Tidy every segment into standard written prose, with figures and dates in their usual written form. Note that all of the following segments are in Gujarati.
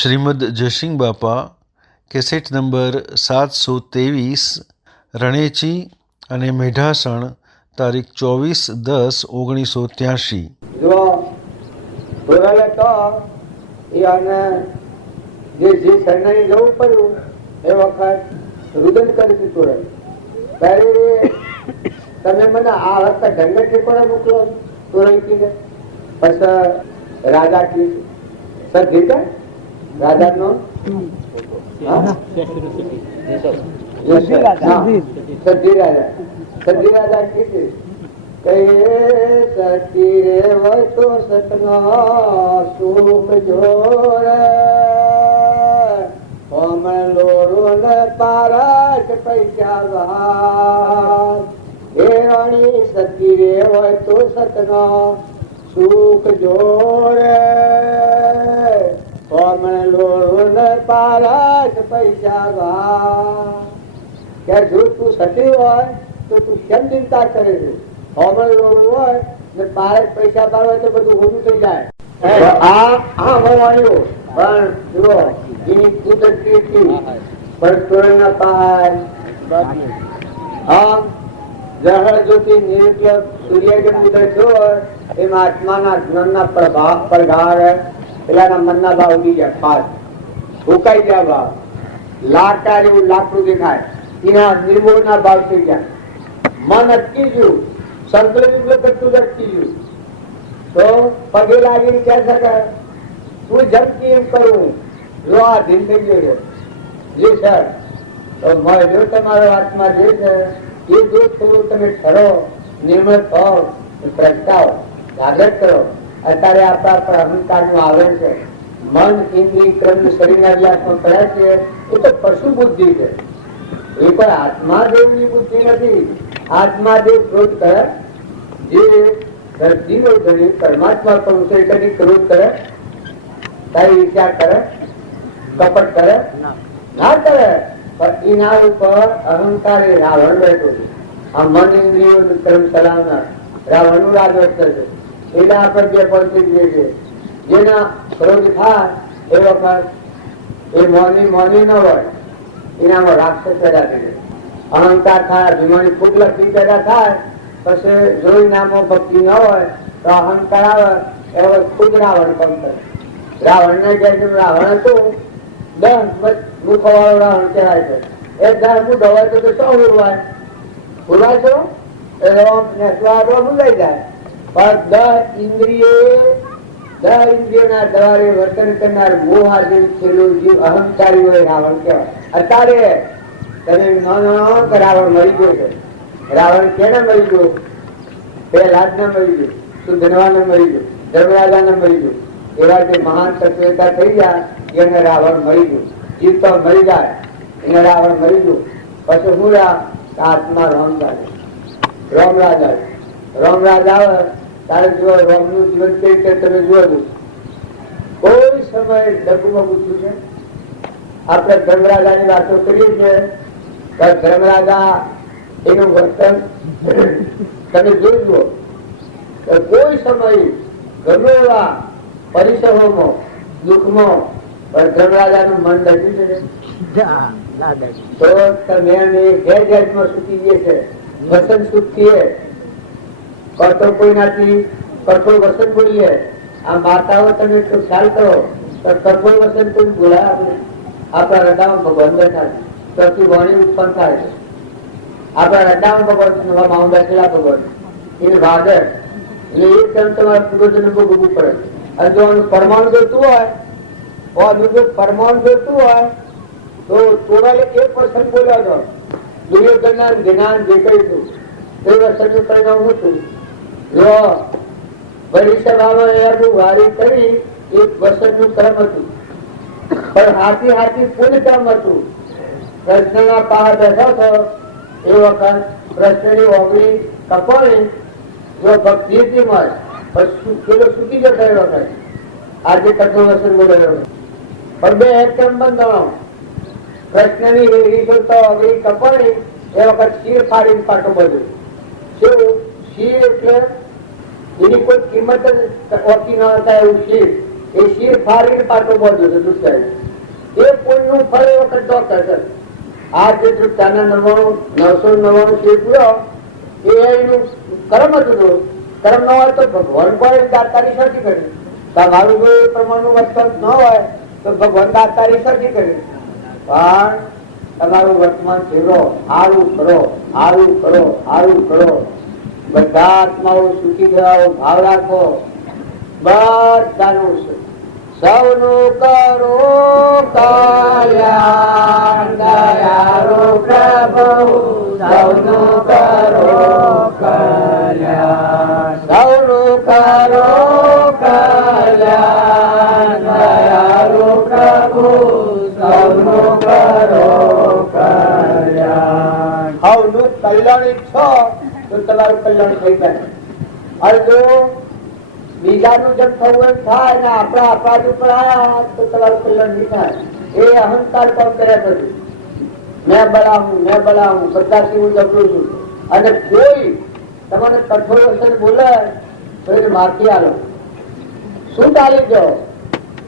શ્રીમદ જયસિંહ બાપા કેસેટ નંબર 723 રણેચી અને મેઢાસણ તારીખ 24/10/1983। જો બોલાવે તો એ અને જે શરણાઈ જવું પડ્યું એ વખત રુદન કરી દીધું રહે ત્યારે તમે મને આ વખતે ઢંગે ઠેકોડા મોકલો તોરંકીને પછી રાજા કી સદી કે રાજા નો સદી રાજા કીધી સતી રે તો સતના સુખ જોરે લોરો ને પારક પૈસા હે રાણી સતી રે હોય તો સતના સુખ જોરે લોરો ને પારક પૈસા કે જો તું સતી હોય તો તું કેમ ચિંતા કરે છે? હોમણ લોડવું હોય ને પારક પૈસા પાડવા તો બધું ઓછું થઈ જાય. આ ભણવાનું પણ જુઓ એની કુદરતી હતી પણ તોરણના પહાડ આમ જહર જ્યોતિ નિર્વિકલ્પ સૂર્યજન ઉદય થયો એમાં આત્માના જ્ઞાનના પ્રભાવ પ્રગાર પેલાના મનના ભાવ ઉડી ગયા, ખાસ ફૂંકાઈ ગયા ભાવ, લાકડા જેવું લાકડું દેખાય એના નિર્મોહના ભાવ થઈ ગયા, મન અટકી ગયું, સંકલ્પ કરતું અટકી ગયું તો પગે લાગીને કહે શકે તું જમતી એમ કરું જો આ ધીમ થઈ ગયો છે જી સર તો જો તમારો આત્મા જે છે એ જો થોડું તમે ઠરો, નિર્મળ થાવ, પ્રગટાવો, જાગૃત કરો. અત્યારે આપણા પર અહંકાર નું આવે છે, મન ઇન્દ્રિય ક્રમ શરીરના વ્યાસમાં પડે છે એ તો પશુ બુદ્ધિ છે, એ પણ આત્માદેવની બુદ્ધિ નથી. આત્માદેવ ક્રોધ કરે, જે ધરતીનો ધણી પરમાત્મા પણ છે કદી ક્રોધ કરે, તારી વિચાર કરે, કપટ કરે ના કરે, પણ એના ઉપર અહંકાર એ રાવણ બેઠો છે. આ મન ઇન્દ્રિયો કર્મ ચલાવનાર રાવણ નું રાજવસ્ત્ર છે. એટલે આપણે બે પંથી જે છે જેના ક્રોધ થાય એ વખત એ મોની ન હોય એનામાં રાક્ષસ પેદા થઈ જાય, અહંકાર થાય, અભિમાની ખુદ લખી પેદા થાય, પછી જોઈ નામો ભક્તિ ન હોય તો અહંકાર આવે એ ખુદ રાવણ પણ કરે. રાવણ ને જે રાવણ હતું 10 મુખો વાળો રાવણ કહેવાય છે. એ 10 મુખ હોય તો શું ઉરવાય ભૂલાય છો એ ભૂલાઈ જાય. પણ 10 ઇન્દ્રિયોના દ્વારે વર્તન કરનાર મોહાજી છેલ્લું જીવ અહંકારી હોય રાવણ કહેવાય. અત્યારે તમે રાવણ મરી ગયો છે. રાવણ કેને મરી ગયો? પ્રહલાદ ને મરી ગયો, સુધનવા ને મરી ગયો, ધર્મરાજા ને મરી ગયો. એવા જે મહાન તત્વતા થઈ ગયા એને રાવણ મરી ગયું. જીવ તો મરી જાય એને રાવણ મરી ગયું. પછી હું આત્મા રામરાજ આવે તારે જુઓ રામ નું જીવન કેવી રીતે તમે જુઓ છો. કોઈ સમય ડબ્બુમાં પૂછ્યું છે? આપણે ધર્મરાજા ની વાતો કરીએ છીએ, ધર્મરાજા એનું વર્તન તમે જોઈ જુઓ. કોઈ સમય ગમે એવા પરિસરોમાં દુઃખમાં ધર્મરાજા નું મન ડગ્યું છે તો તમે ઘેર ઘેરમાં સુખી ગયે છે. વસન સુખ થઈએ તો કોઈનાથી કઠોર વસન બોલીએ. આ માતાઓ તમે ખ્યાલ કરો તો કઠોર વસન કોઈ બોલાય આપણે? આપણા હૃદયમાં ભગવાન બેઠા છે તો વાણી ઉત્પન્ન થાય છે. આપણા હૃદયમાં ભગવાન માઉ બેઠેલા ભગવાન એને વાદળ એટલે એક ક્ષણ તમારે પૂર્વજન ભોગવવું પડે. અને જો પરમાણુ જોતું હોય પરમાણુ જોતું હોય તો થોડા 1% બોલ્યા છો દુર્યોધન જ્ઞાન જે કહ્યું તે વસનનું પરિણામ હતું. જો ભવિષ્યમાં વારી કરી એક વસનનું કર્મ હતું પણ હાથી પૂર્ણ કર્મ હતું. કૃષ્ણના પહાડ બેઠો હતો એ વખત કૃષ્ણની ઓગળી કપાણી જો ભક્તિ હતી મળે પેલો સુકી જતો એ વખત આજે કઠોર વસન બોલાયો પણ 2 એકમ બંધાણો. કૃષ્ણની ઓગળી કપાણી એ વખત શીર ફાડીને પાટો બધું શીર એટલે એની કોઈ કિંમત જ ઓછી ન હતા એવું શીર એ શિર ફાડીને પાટો બોધ્યો છે દુષ્ટાએ. એ પુણ્યનું ફળ એ વખત તો કરશે. આ જે ચાના 999 શિર પૂર્યો એ એનું કર્મ હતું. કર્મ ન હોય તો ભગવાન કોઈ દાતારી સરખી કરી. તમારું જો એ પ્રમાણનું વર્તન ન હોય તો ભગવાન દાતારી સરખી કરી. પણ તમારું વર્તમાન જીવો, સારું કરો, સારું કરો, સારું કરો. બધા આત્માઓ સુખી થયા ભાવ રાખો. બધાનું સૌનું કરો કલ્યાણ દયાળુ પ્રભુ, સૌનું કરો કલ્યાણ, સૌનું કરો કલ્યાણ દયાળુ પ્રભુ, સૌનું કરો કલ્યાણ. સૌનું કલ્યાણ ઈચ્છો તો તમારું કલ્યાણ થઈ જાય. અને જો બીજાનું જેમ થવું એમ થાય ને આપણા અપરાધ ઉપર આવ્યા તો તમારું કલ્યાણ નહીં થાય. એ અહંકાર કામ કર્યા પછી મેં બળાવું બધાથી હું જબરું છું. અને કોઈ તમારે કઠોર વસ્તુ બોલે તો એને મારતી આલો, શું ચાલી જાઓ.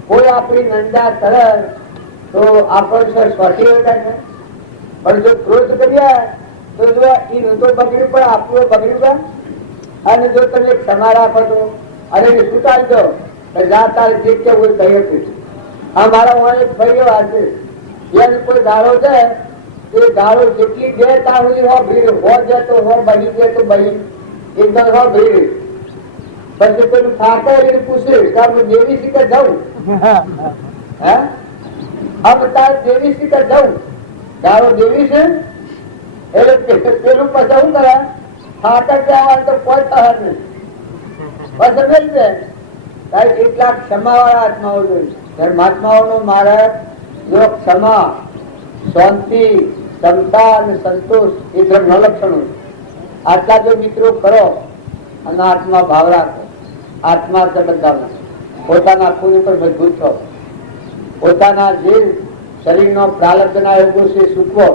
કોઈ આપણી નિંદા કરે તો આપણને સ્વટી હોય છે. પણ જો ક્રોધ કરીએ તો જો એનું તો બગડ્યું પણ આપણું બગડ્યું પણ. અને જો તમે ક્ષમા રાખો તો અને શું ચાલજો જાતા જે કેવું કહ્યું હતું. આ મારા હું ભાઈઓ આજે એને કોઈ ગાળો છે એ ગાળો જેટલી દે ત્યાં સુધી હો ભીડ હો જતો હો બની જાય તો બની એકદમ હો ભીડ. પછી પેલું થાકે પૂછે કે દેવી શીખે જવું હે તારે દેવી શીખે જવું ગાળો દેવી છે એટલે પેલું પછી શું કરે થાકે ત્યાં તો કોઈ થશે નહીં. એટલા ક્ષમા વાળા આત્માઓ જોઈએ. ધર્માત્માઓનો મારા જો ક્ષમા, શાંતિ, ક્ષમતા અને સંતોષ એ ધર્મ લક્ષણો. આટલા જો મિત્રો કરો અને આત્મા ભાવ રાખો, આત્મા છે બધા પોતાના ખૂન ઉપર મજબૂત છો. પોતાના જે શરીરનો પ્રાલબ્ધના યોગો છે સૂકવો.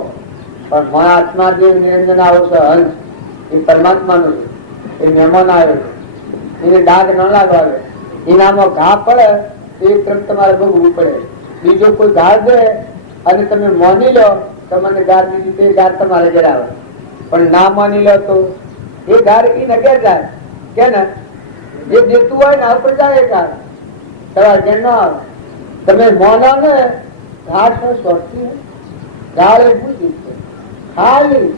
પણ મારા આત્મા જે નિરંજન આવો છે હંસ એ પરમાત્માનો છે. એ મહેમાન આવ્યો છે. એને ડાઘ ન લાગવાવે. એનામાં ઘા પડે તો એ ક્રમ તમારે ભોગવવું પડે. બીજો કોઈ ઘા દે અને તમે માની લો તો મને ગાર દીધી તે ગાર તમારે ઘેર આવે. પણ ના માની લો તો એ ગાર એ નગર જાય કે ને જે દેતું હોય ને ઉપર જાય ગાર તમારે ઘેર ના આવે. તમે મોના ને ઘાસ સોચી ગાળ એવું દીધું ખાલી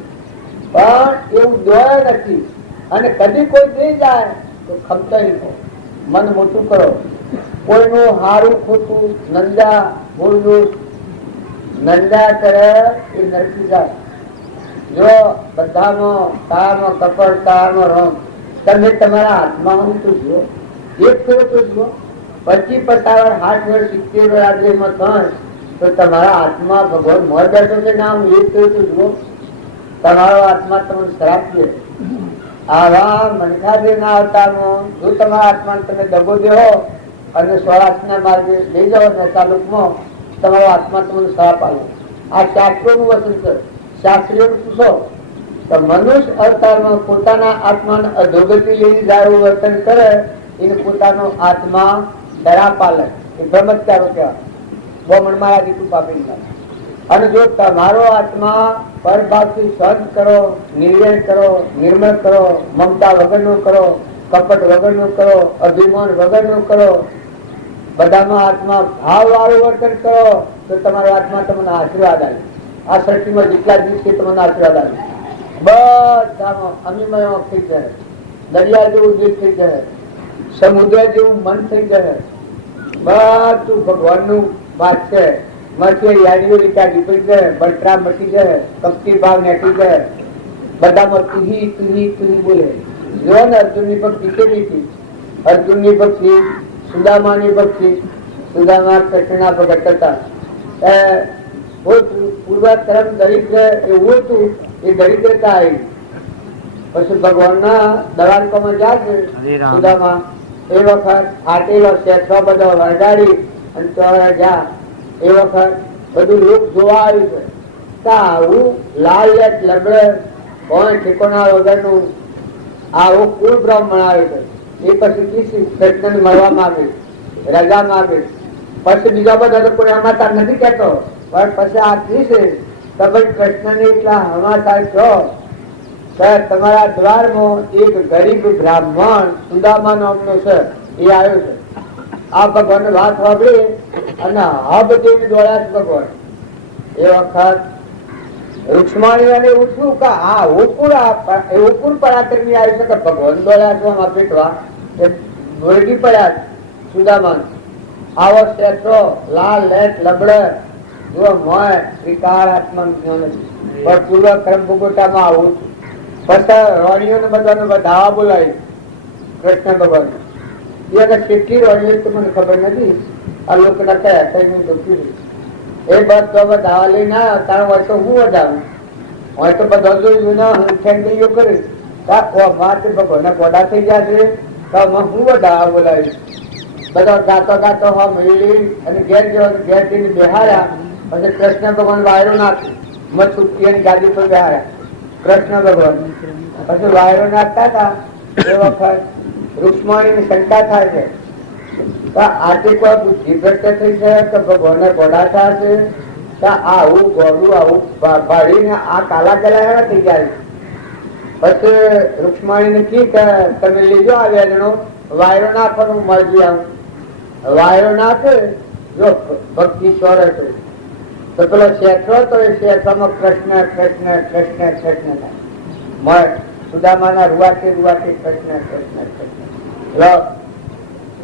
પણ એવું દોય નથી. અને કદી કોઈ દઈ જાય તો ખમતા મન મોટું કરો. કોઈનું હારું ખોટું નંદા ભૂલનું નંદા કરે એ નરકી જાય. જો બધામાં તારામાં કપડ તારામાં રંગ તમે તમારા હાથમાં હું તો જુઓ એક ફેરો તો જુઓ. 25 50 60 વર્ષ 70 વર્ષ આજેમાં થાય તો તમારા હાથમાં ભગવાન મોર બેઠો છે નામ એક ફેરો તો જુઓ. તમારો આત્મા તમને શ્રાપ છે. આવા મનખાદેવના અવતારમાં જો તમારા આત્માને તમે દગો દેવો અને સ્વરાજના માર્ગે લઈ જાઓ ને તાલુકમાં તમારો આત્મા તમને શ્રાપ આવે. આ શાસ્ત્રોનું વચન છે. શાસ્ત્રીઓને પૂછો તો મનુષ્ય અવતારમાં પોતાના આત્માને અધોગતિ લઈને જારું વર્તન કરે એને પોતાનો આત્મા ડરા પાલે એ બ્રહ્મચારો કહેવાય. બહુ મનમાં દીકું પાપી નાખે. અને જો તમારો આત્મા પરભાવથી સહજ કરો, નિર્ણય કરો, નિર્મળ કરો, મમતા વગરનું કરો, કપટ વગરનું કરો, અભિમાન વગરનું કરો, બધામાં આત્મા ભાવ વાળું વર્તન કરો તો તમારો આત્મા તમને આશીર્વાદ આવે. આ સૃષ્ટિમાં જેટલા જીવ છે તમને આશીર્વાદ આવે. બધામાં અમીમય થઈ જાય. દરિયા જેવું દિલ થઈ જાય, સમુદ્ર જેવું મન થઈ જાય. બધું ભગવાનનું વાત છે. યાદીઓ નીકળી પડી જાય, બળતરા મટી જાય, ભક્તિ ભાવ નીકળી જાય. બધામાં તુહી તુહી તુહી બોલે. જો ને અર્જુનની ભક્તિ કેવી હતી? અર્જુનની ભક્તિ, સુદામાની ભક્તિ. સુદામા કૃષ્ણના ભગત હતા. પૂર્વ તરફ દરિદ્ર એવું હતું એ દરિદ્રતા આવી. પછી ભગવાનના દવારકામાં જાય છે સુદામા એ વખત આટેલો શેઠો બધો વરગાડી અને ચોરા જા એ વખત બધું લોક જોવા આવ્યું છે. આવું લાલ લબડે કોઈ ઠેકોના વગરનું આવું કુલ બ્રાહ્મણ આવે છે. એ પછી કૃષ્ણ મળવા માંગે. રજા માગે. પછી બીજા બધા તો કોઈ સમાચાર નથી કહેતો, પણ પછી આ દિવસે તમે કૃષ્ણને એટલા સમાચાર કહો કે તમારા દ્વારમાં એક ગરીબ બ્રાહ્મણ સુદામા નામનો છે, એ આવ્યો છે. આ ભગવાન વાત સાંભળી અને હબ દેવી દોડ્યા છે ભગવાન. એ વખત રૂક્ષ્મણી અને ઉઠ્યું કે આ ઉકુર પરાક્રમી આવી શકે. ભગવાન દોડ્યા છે આમાં પીટવા, વળગી પડ્યા સુદામા. આવો શેઠો લાલ લેટ લબડ જો મોય વિકાર આત્મા પણ પૂર્વ ક્રમ ભૂગોટામાં આવું. પછી રોણીઓને બધાને વધાવા બોલાવી કૃષ્ણ ભગવાન. કેટલી રોણીઓ તો મને ખબર નથી, આ લોકો એ બધા વધાવા લઈને આવ્યા. તારા હોય તો હું વધાવું, હોય તો બધા જોયું કરીશ ભગવાન ગોડા થઈ ગયા છે, હું વધાવા બોલાવીશ. બધા ગાતો ગાતો હા મેળવી અને ઘેર ઘેર જઈને બેહાર્યા. પછી કૃષ્ણ ભગવાન વાયરો નાખ્યો, મત છૂટી ગાદી પર બેહાર્યા કૃષ્ણ ભગવાન. પછી વાયરો નાખતા હતા એ વખત રૂક્ષ્મણીની શંકા થાય છે આજે કોઈ બુદ્ધિ ભ્રષ્ટ થઈ છે કે ભગવાન ઘોડા થશે કે આવું ઘોડું આવું ભાડીને આ કાલા ગલા થઈ જાય. પછી રૂક્ષ્મણીને કી કે તમે લીધો આ વેદનો વાયરો નાખવાનું મરજી આવું. વાયરો નાખે જો ભક્તિ સ્વર છે તો પેલો શેઠો તો એ શેઠમાં કૃષ્ણ કૃષ્ણ કૃષ્ણ કૃષ્ણ થાય. સુદામાના રૂવાથી રૂવાથી કૃષ્ણ કૃષ્ણ કૃષ્ણ.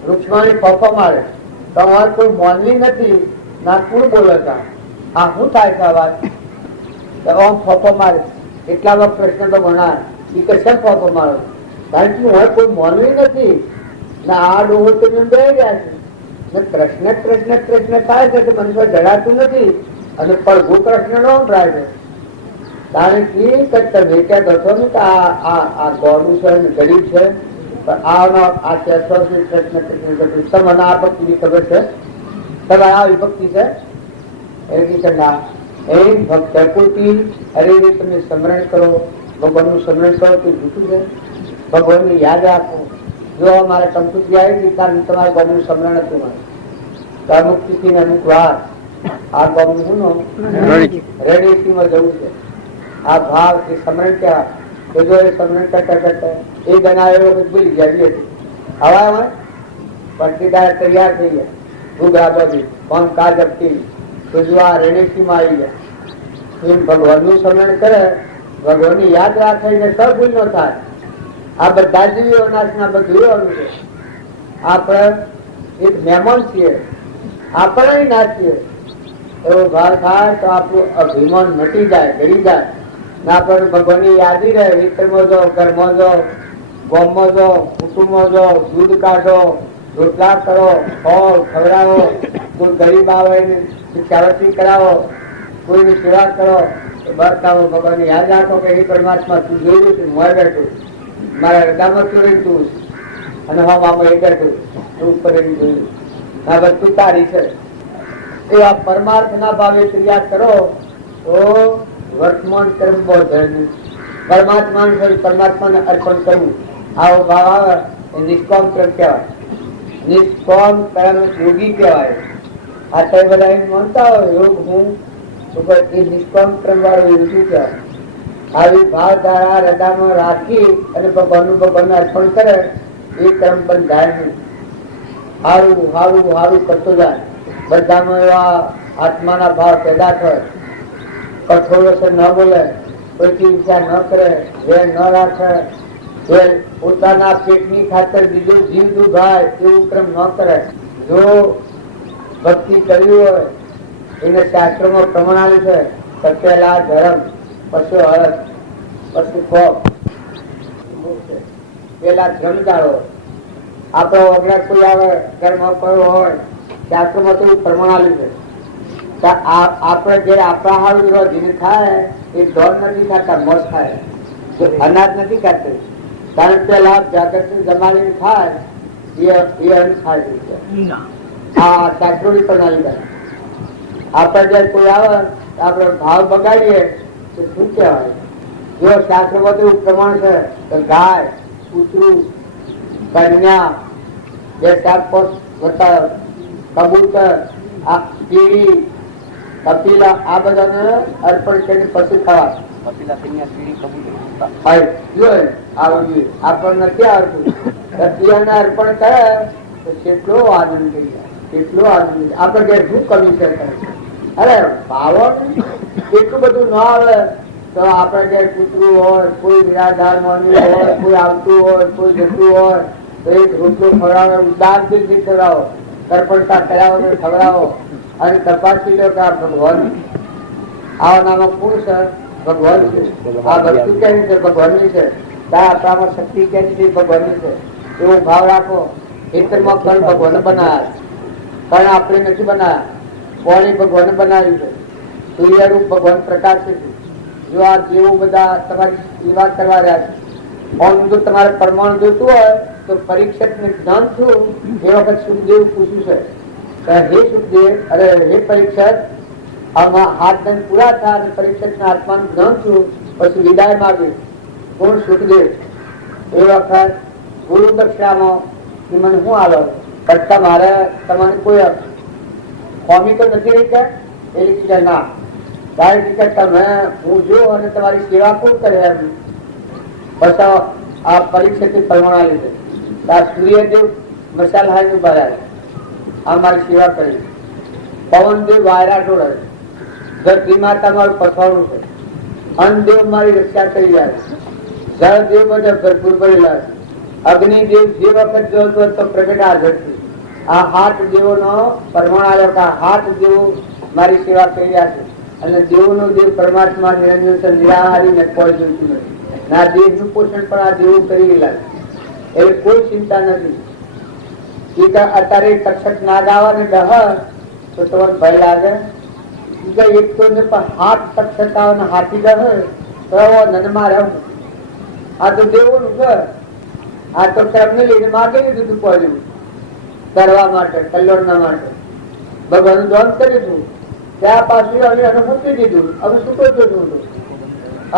રૂક્ષ્મણી ફફો મારે તો અમારે કોઈ મોનવી નથી ના કોણ બોલે છે આ શું થાય છે વાત તો આમ ફફો મારે. એટલામાં કૃષ્ણ તો ભણા એ કશે ફફો મારો કારણ કે હું કોઈ મોનવી નથી ના આ ડોહો તો બે ગયા છે કૃષ્ણ કૃષ્ણ કૃષ્ણ થાય છે મને કોઈ જણાતું નથી અને પડઘું કૃષ્ણ નો રાય છે. કારણ કે તમે ક્યાં કહો ને કે આ ગોળું છે ગરીબ છે આ શેષો છે કૃષ્ણ કૃષ્ણ તમને આ ભક્તિની ખબર છે તમારે આ વિભક્તિ છે એ ભક્તિ અરે તમે સ્મરણ કરો ભગવાનનું સ્મરણ કરો તો જૂઠું છે. ભગવાનને યાદ રાખો. જો અમારે કંકુતિ આવી કારણ તમારા ગામનું સ્મરણ હતું મારે મુક્તિથી અમુક વાર આ ગામનું શું રેડિયેશનમાં જવું છે. આ ભાવ એ સ્મરણ કહેવાય કે જો એ સ્મરણ કરતા કરતા એ બનાવે ભૂલી ગયા હતી હવા પટ્ટીદાર તૈયાર થઈ ગયા ઘૂઘરા બધી કોણ કાજ અપતી તો જો આ રેડિયેશનમાં આવી ગયા. એમ ભગવાનનું સ્મરણ કરે ભગવાનની યાદ રાખે ને સબ ભૂલ ન થાય. આ બધા જીવીઓ નાશના બધું એવાનું છે. આપણે એક મહેમાન છીએ, આપણે નાચીએ એવો ભાર થાય તો આપણું અભિમાન મટી જાય ઘડી જાય ને આપણે ભગવાનની યાદી રહે. વિતરમાં જાઓ, ઘરમાં જાઓ, ગામમાં જાઓ, કુટુંબમાં જાઓ, દૂધ કાઢો, રોટલા કરો, ફળ ખવડાવો, કોઈ ગરીબ આવે ને ચાવતી કરાવો, કોઈની સેવા કરો, બતાવો ભગવાનની યાદ રાખો કે એ પરમાત્મા તું જોયું છે મોય બેઠું મારા હૃદયમાં તું રહી તું અને હા મામા એ બેઠું તું ઉપર જોયું આ બધું તારી છે. એ આ પરમાર્થના ભાવે ક્રિયા કરો તો વર્તમાન કર્મ બહુ ધર્મ પરમાત્માને અર્પણ કરવું આવો ભાવ આવે એ નિષ્કામ કર્મ કહેવાય. નિષ્કામ કર્મ યોગી કહેવાય. આ તો બધા એમ માનતા હોય યોગ હું એ નિષ્કામ કર્મ વાળું એવું શું કહેવાય. આવી ભાવધારા હૃદયમાં રાખી અને ભગવાનનું અર્પણ કરે એ કર્મ પણ જાય નહીં. હારું હારું હારું કરતો જાય. બધામાં એવા આત્માના ભાવ પેદા થાય. કઠોર વસ્તુ ન બોલે, કોઈથી વિચાર ન કરે, વેર ન રાખે, પોતાના પેટની ખાતર બીજો જીવ દુભાય એવું ક્રમ ન કરે. જો ભક્તિ કરવી હોય એને શાસ્ત્રોમાં પ્રમાણ આવ્યું છે કે પહેલા ધર્મ, પછી અર્થ, પછી કોપ. પેલા ધર્મ જાળવો. આપણો વગર કોઈ આવે કર્મ કયો હોય શાસ્ત્રોમાં તો પ્રમાણ આવ્યું છે આપણે જે આપણા હારું જીને થાય એ દોડ નથી ખાતા મસ થાય અનાજ નથી ખાતું. કારણ પેલા જાગૃતિ જમાડીને ખાય એ અન્ન ખાય. આ શાસ્ત્રોની પ્રણાલી કરે. આપણે જયારે કોઈ આવે આપણે ભાવ બગાડીએ તો શું કહેવાય. જો શાસ્ત્રમાં તો એવું પ્રમાણ છે કે ગાય, કૂતરું, કન્યા બે 7-5 બતાવ્યો. કબૂતર, આ કીડી, કપિલા આ બધાને અર્પણ કરીને પછી ખાવા. આપણને નથી આવતું. કપિલાને અર્પણ કરે તો કેટલો આનંદ થઈ જાય, કેટલો આનંદ. આપણે શું કમી છે? અરે ભાવો એટલું બધું ન આવે તો આપણે જે કૂતરું હોય, કોઈ નિરાધાર માનવી હોય, કોઈ આવતું હોય, કોઈ જતું હોય તો એક રોટલો ખવડાવો, દાન દિલથી ખવડાવો, તર્પણતા કર્યા વગર ખવડાવો અને તપાસી લો કે આ ભગવાન આવનામાં કોણ છે? ભગવાન છે. આ વસ્તુ કેવી છે? ભગવાનની છે. આપણામાં શક્તિ કેવી છે? ભગવાનની છે. એવો ભાવ રાખો. ખેતરમાં કણ ભગવાન બનાવ્યા, કણ આપણે નથી બનાવ્યા. પાણી ભગવાન બનાવ્યું છે. સૂર્યરૂપ ભગવાન પ્રકાશ છે. જો આ જેવું બધા તમારી સેવા કરવા રહ્યા છે, આમ જો તમારે પરમાણુ જોતું હોય તો પરીક્ષક ને જ્ઞાન થયું. એ વખત સુખદેવ પૂછ્યું છે કે હે સુખદેવ, અરે હે પરીક્ષક, આમાં હાથ દંડ પૂરા થયા અને પરીક્ષક ના આત્માનું જ્ઞાન થયું, પછી વિદાય માગ્યું. કોણ? સુખદેવ. એ વખત ગુરુ દક્ષિણામાં મને શું આવે કરતા મારે તમને કોઈ ખોમી તો નથી રહી કે? એ લીધી ના, કારણ કે તમે હું જો અને તમારી સેવા કોણ કરે એમ. પછી આ પરીક્ષાથી પરમાણા લીધે આ સૂર્યદેવ મસાલ હાઈ ઉભા રહ્યા, આ મારી સેવા કરી. પવનદેવ વાયરા ઢોળે, ધરતી માતા મારું પથવાડું છે. અન્નદેવ મારી રક્ષા કરી રહ્યા છે. જળદેવ બધા ભરપૂર ભરેલા છે. અગ્નિદેવ જે વખત જોતો તો પ્રગટ હાજર છે. આ હાથ દેવોનો પરમાણ આવ્યો કે આ હાથ દેવો મારી સેવા કરી રહ્યા છે. અને દેવોનો દેવ પરમાત્મા નિરંજન છે, નિરાહારી કોઈ જોઈતું નથી. ના દેહનું પોષણ પણ આ દેવો કરી રહેલા છે. એટલે કોઈ ચિંતા નથી. અત્યારે તક્ષક નાગ આવે ને ડહ તો તમને ભય લાગે. એક તો હાથ તક્ષક આવે ને હાથી ડહ તો નનમાં રહું. આ તો દેવોનું ઘર. આ તો કર્મને લઈને માગે દીધું પડ્યું કરવા માટે, કલ્યાણના માટે. ભગવાન દોન કરી દીધું. ત્યાં પાછું અમે એને મૂકી દીધું. અમે શું જોયું?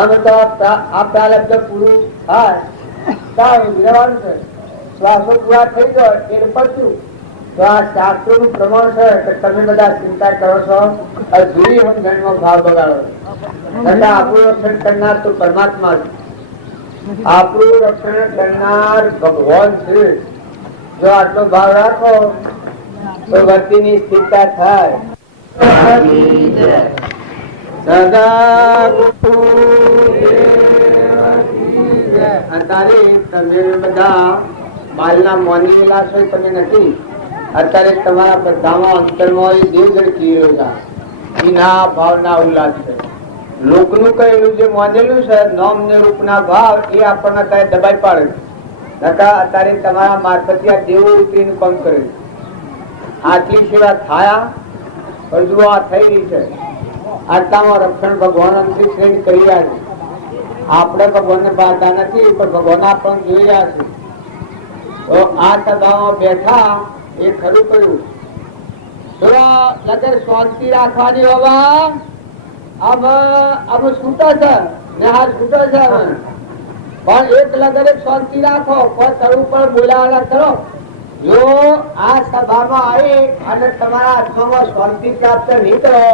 અમે તો આ પ્રાલબ્ધ પૂરું થાય વિરવાનું છે. શ્વાસો પૂરા થઈ જાય એટલે પચ્યું. તો આ શાસ્ત્રો નું પ્રમાણ છે કે તમે બધા ચિંતા કરો છો, અધૂરી સમજણમાં ભાવ બગાડો. આપણું રક્ષણ કરનાર તો પરમાત્મા છે. આપણું રક્ષણ કરનાર ભગવાન છે. જો આટલો ભાવ રાખો તો વર્તીની સ્થિરતા થાય. અત્યારે તમે બધા બાલના મોનેલા છો, તમે નથી. અત્યારે તમારા બધામાં અંતરમાં એ દેવ ઝડકી રહ્યો છે. એના ભાવના ઉલ્લાસ છે. લોકનું કહેલું જે મોનેલું છે નામ ને રૂપના ભાવ એ આપણને કઈ દબાઈ પાડે. અત્યારે તમારા મારફતે આ દેવો ઉતરીનું કામ કરે. આટલી સેવા થયા હજુ આ થઈ રહી છે. આટલામાં રક્ષણ ભગવાન અંતિમ શ્રેણી કરી રહ્યા છે. આપણે ભગવાનને બાંધતા નથી પણ ભગવાન આપણને જોઈ રહ્યા છે. તો આ સભામાં બેઠા એ ખરું કર્યું. થોડા લગર શાંતિ રાખવાની હોવા અમે છૂટા છે ને હા છૂટા છે પણ એક લગર શાંતિ રાખો. પણ તરું પણ બોલાવાના કરો. જો આ સભામાં આવી અને તમારા આત્મામાં શાંતિ પ્રાપ્ત નહીં કરો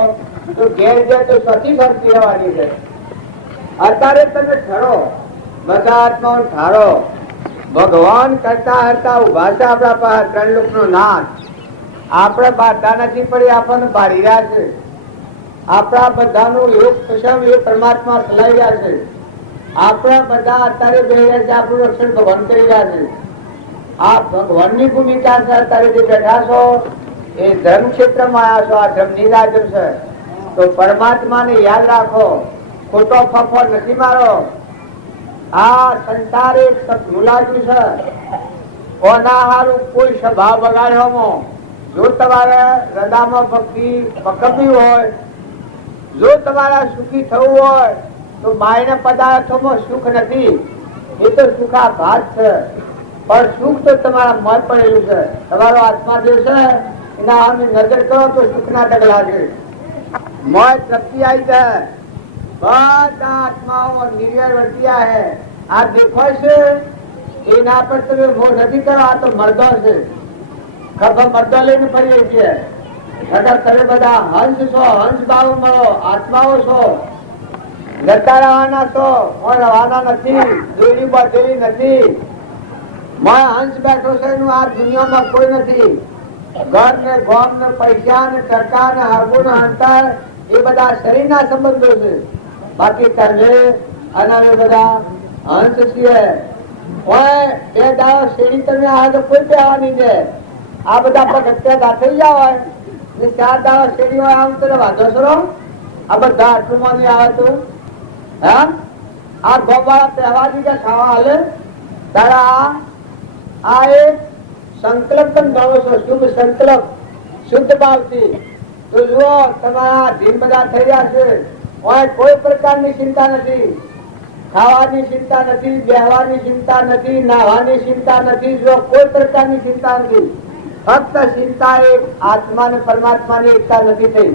તો ઘેર જાય તો સતી શાંતિ રહેવાની છે. અત્યારે તમે ઠરો, બધા આત્માઓ ઠારો. ભગવાન કરતા હરતા ઉભા છે આપણા પાસે. ત્રણ લોક નો નાથ આપણે બાધા નથી પડી, આપણને બાળી રહ્યા છે. આપણા બધાનું યોગ કુશમ એ પરમાત્મા ચલાવી રહ્યા છે. આપણા બધા અત્યારે બે રહ્યા છે. આપણું રક્ષણ ભગવાન કરી રહ્યા છે. આ ભગવાનની ભૂમિકા છે. અત્યારે જે બેઠા છો એ ધર્મ ક્ષેત્રમાં આવ્યા છો. આ ધર્મ નિરાજન છે. તો પરમાત્માને યાદ રાખો. ખોટો ફફો નથી મારો. આ સંસાર એક મુલાજુ છે. કોના હારું કોઈ સભા બગાડ્યો. જો તમારે હૃદયમાં ભક્તિ પકડવી હોય, જો તમારા સુખી થવું હોય તો બાહ્ય પદાર્થોમાં સુખ નથી. એ તો સુખાભાસ છે. પણ સુખ તો તમારા મન પડેલું છે. તમારો આત્મા જે છે એના સામે નજર કરો તો સુખ ના ડગલા છે. મોય તૃપ્તિ આવી જાય. બધા આત્માઓ નિર્યર વર્ત્યા હે. આ દેખાય છે એના પર તમે મોહ નથી કરો. આ તો મરદો છે. ખભા મરદો લઈને ફરીએ છીએ. નકર તમે બધા હંસ છો, હંસ ભાવ મળો, આત્માઓ છો, જતા રહેવાના છો, કોઈ રહેવાના નથી, દોરી બાંધેલી નથી. મેં હંસ બેઠો છે એનું આ દુનિયામાં કોઈ નથી. ઘર ને ગોમ ને પૈસા ને ટકા ને હરગું ને અંતર એ બધા શરીરના સંબંધો છે. બાકી કરલે અને અમે બધા હંસ છીએ. બે દાડો શેરી તમે આવે તો કોઈ પહેવા નહીં દે. આ બધા પગથિયા થઈ ગયા હોય ને 4 દાડા શેરી હોય આમ તો વાંધો સરો. આ બધા આટલું માં નહીં આવે તો હા આ ગોવાળા પહેવા દીધા ખાવા હાલે તારા આ એક સંકલ્પ પણ ગણો છો, શુભ સંકલ્પ, શુદ્ધ ભાવથી. તો જુઓ તમારા ધીમ બધા થઈ રહ્યા છે. કોઈ પ્રકારની ચિંતા નથી, ખાવાની ચિંતા નથી, બેહવાની ચિંતા નથી, નાહવાની ચિંતા નથી, જો કોઈ પ્રકારની ચિંતા નથી. ફક્ત ચિંતા એક આત્મા ને પરમાત્મા ની એકતા નથી થઈ.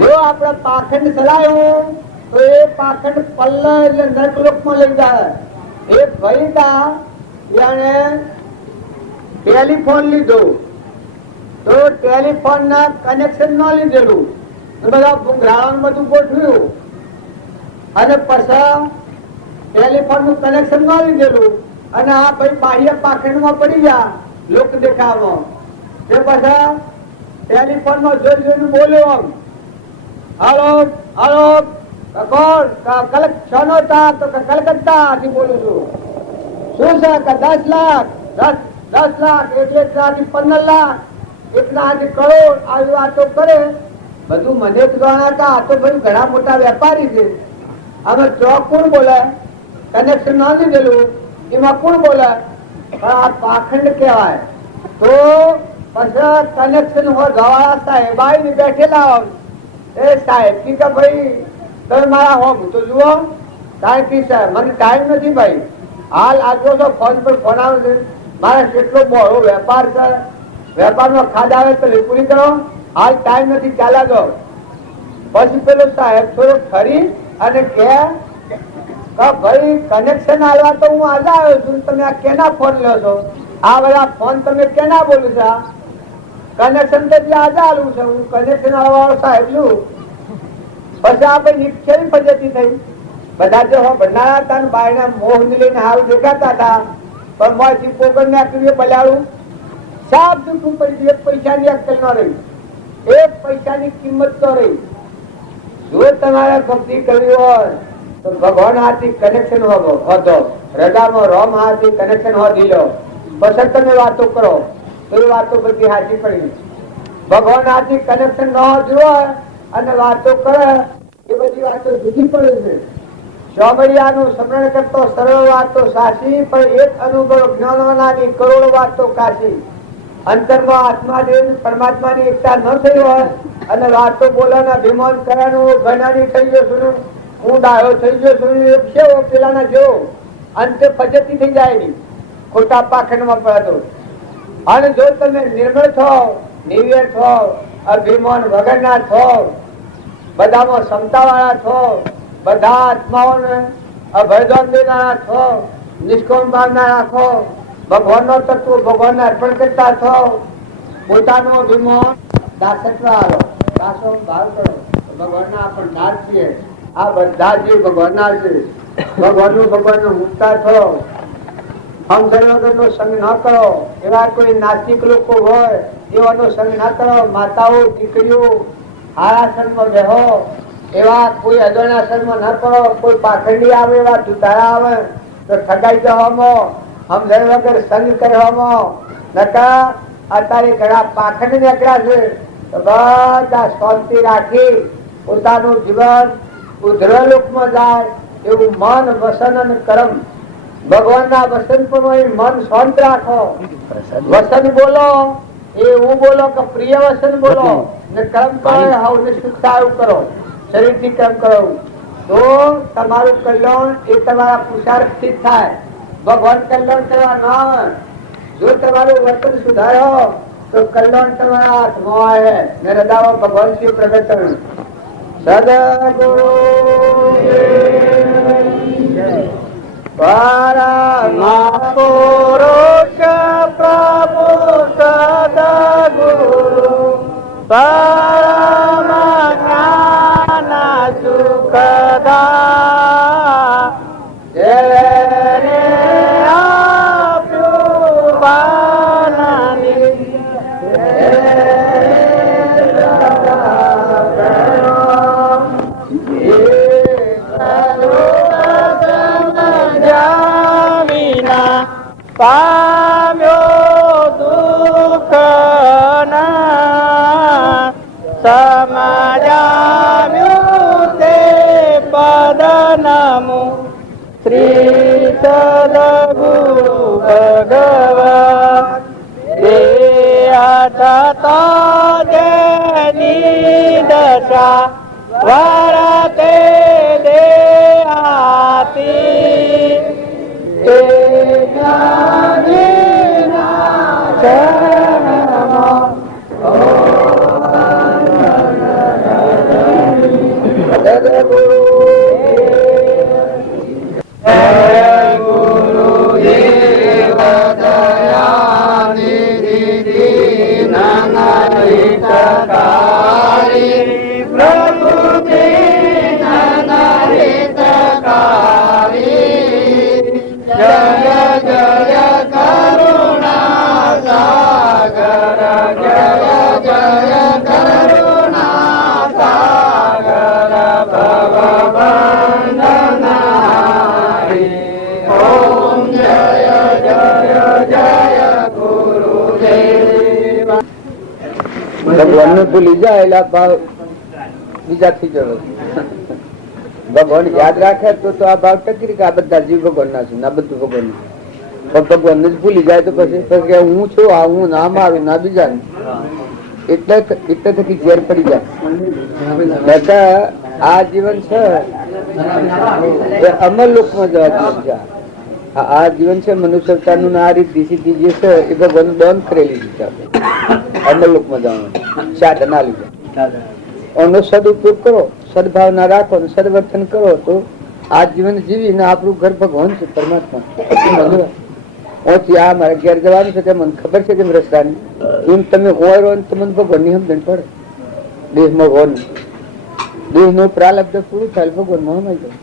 જો આપણે પાખંડ ચલાવ્યું તો એ પાખંડ પલ્લ એટલે નરકલોકમાં લઈ જાય. એક ભાઈતા એને ટેલિફોન લીધો તો ટેલિફોન ના કનેક્શન ન લીધેલું, બધા ભૂંગરાળા બધું ગોઠવ્યું અને પછી ટેલિફોન નું કનેક્શન ન લીધેલું અને આ ભાઈ બાહ્ય પાખંડ માં પડી ગયા લોક દેખાવામાં. તે પછી ટેલિફોન માં જોઈ જોઈને બોલ્યો, હાલો હાલો કોણ કલેક્શન હતા તો કલકત્તા થી બોલું છું. શું છે કે 10 લાખ 10 લાખ 1 લાખ 15 લાખ 1 લાખ કરોડ આવી વાતો કરે. બધું મને જ ગણાતા. આ તો ભાઈ ઘણા મોટા વેપારી છે. અમે ચોક કોણ બોલે, કનેક્શન ના લીધેલું એમાં કોણ બોલે, આ પાખંડ કહેવાય. તો પછી કનેક્શન ગવાળા સાહેબ આવીને બેઠેલા હોય એ સાહેબ કી કે ભાઈ તમે મારા હોમ તો જુઓ સાહેબ કી સાહેબ મને ટાઈમ નથી ભાઈ, હાલ આજુ તો ફોન પર ફોન આવે છે, મારે કેટલો બહુ વેપાર છે, વેપારમાં ખાધ આવે તો પૂરી કરો, હાલ ટાઈમ નથી, ચાલ્યા દો. પછી પેલો સાહેબ થોડો ફરી અને કે ભાઈ કનેક્શન આલવા તો હું આજે આવ્યો છું, તમે આ કેના ફોન લો છો, આ બધા ફોન તમે કેના બોલું છો, કનેક્શન તો આજે આલું છે, હું કનેક્શન આલવા સાહેબ છું. પછી આ ભાઈ કેવી પદ્ધતિ થઈ, બધા જો ભણનારા હતા ને બાયના મોહ લઈને હાલ દેખાતા હતા, પણ મોંથી પોગળ નાખ્યું બલાડું સાફ જૂઠું પડી ગયું. 1 પૈસાની અક્કલ ન રહી, 1 પૈસાની કિંમત ન રહી. જો તમારે ભક્તિ કરવી હોય તો ભગવાન હાથી કનેક્શન હોતો, હૃદયમાં રોમ હાથી કનેક્શન હોતી લો, પછી તમે વાતો કરો તો એ વાતો બધી હાથી પડી. ભગવાન હાથી કનેક્શન ન જુઓ અને વાતો કરે એ બધી વાતો જુદી પડે છે. ચોમડિયાનું સ્મરણ કરતો સરળ વાતો સાચી, પણ એક અનુભવ જ્ઞાનવાનાની કરોડ વાતો કાશી. અંતરમાં આત્માદેવ પરમાત્માની એકતા ન થઈ હોય અને વાતો બોલાના અભિમાન કરવાનું ઘણાની થઈ ગયો છું, હું ડાયો થઈ ગયો છું, છે પેલાના જેવો અંતે ફજતી થઈ જાય નહીં, ખોટા પાખંડમાં પડતો. અને જો તમે નિર્મળ છો, નિર્વેર છો, અભિમાન વગરના છો, બધામાં ક્ષમતા વાળા છો, બધા આત્માઓને અભયદાન દેનારા છો, નિષ્કોણ ભાવના રાખો, ભગવાનનો તત્વ ભગવાનને અર્પણ કરતા છો, પોતાનો અભિમાન દાસત્વ આવો, દાસો ભાવ કરો, ભગવાનના આપણે દાસ છીએ. આ બધા જે ભગવાનના છે, ભગવાનનું મુક્તા છો. હમસર્વગરનો સંગ ન કરો. એવા કોઈ નાસ્તિક લોકો હોય એવાનો સંગ ના કરો. માતાઓ દીકરીઓ આરાસનમાં બેહો, એવા કોઈ અજણાસનમાં ન પડો. કોઈ પાખંડી આવે, એવા જુતારા આવે તો ઠગાઈ જવામાં, હમસર વગર સંગ કરવામાં. નકા અત્યારે ઘણા પાખંડ નીકળ્યા છે તો બધા શાંતિ રાખી પોતાનું જીવન ઉધ્રલોકમાં જાય એવું મન વસન અને કર્મ ભગવાનના વસન પર મન શાંત રાખો. વસન બોલો એવું બોલો કે પ્રિય વસન બોલો ને કર્મ કરો, હવે સુખ સારું કરો, શરીરથી કર્મ કરો તો તમારું કલ્યાણ એ તમારા પુરુષાર્થથી થાય. ભગવાન કલ્યાણ કરવા ના આવે. જો તમારું વર્તન સુધારો તો કલ્યાણ તમારા હાથમાં આવે ને હૃદયમાં ભગવાન શ્રી પ્રગટ કર્યું. સદગુરુ પરમ પુરુષ પ્રભુ સદા પરમ જ્ઞાન સુખદા જેને આપ્યું બાનાની વિના પામ્યો દુઃખ ના સમજાવ્યું તે પદ નમો શ્રી સદગુરુ ભગવાન થતા જેની દશા વરતે દેહાતી તે જ્ઞાનીના ચરણમાં સદગુરુ ભગવાન ને ભૂલી જાય એટલે ભાવ બીજા થઈ જવો. ભગવાન યાદ રાખે તો આ ભાવ ટકી કે આ બધા જીવ ભગવાન ના છે, આ બધું ભગવાન નું. પણ ભગવાન ને જ ભૂલી જાય તો પછી હું છું, આ હું નામ આવે ના બીજા એટલે થકી ઝેર પડી જાય. આ જીવન છે એ અમર લોક માં જવાતું છે. આ જીવન છે મનુષ્ય અવતારનું આ રીતિ સીધી જે છે એ ભગવાન દોન કરેલી છે. અમરલોક માં જવાનું સાધન ના લીધે એનો સદઉપયોગ કરો, સદભાવના રાખો, સદવર્તન કરો તો આ જીવન જીવીને આપણું ઘર ભગવાન છે, પરમાત્મા. આ મારે ઘેર જવાનું છે, મને ખબર છે કે રસ્તાની એમ તમે ઓરો તમને ભગવાન ની સમજણ પડે. દેહમાં હોન દેહ નું પ્રાલબ્ધ પૂરું થાય ભગવાન માં સમાઈ જાય.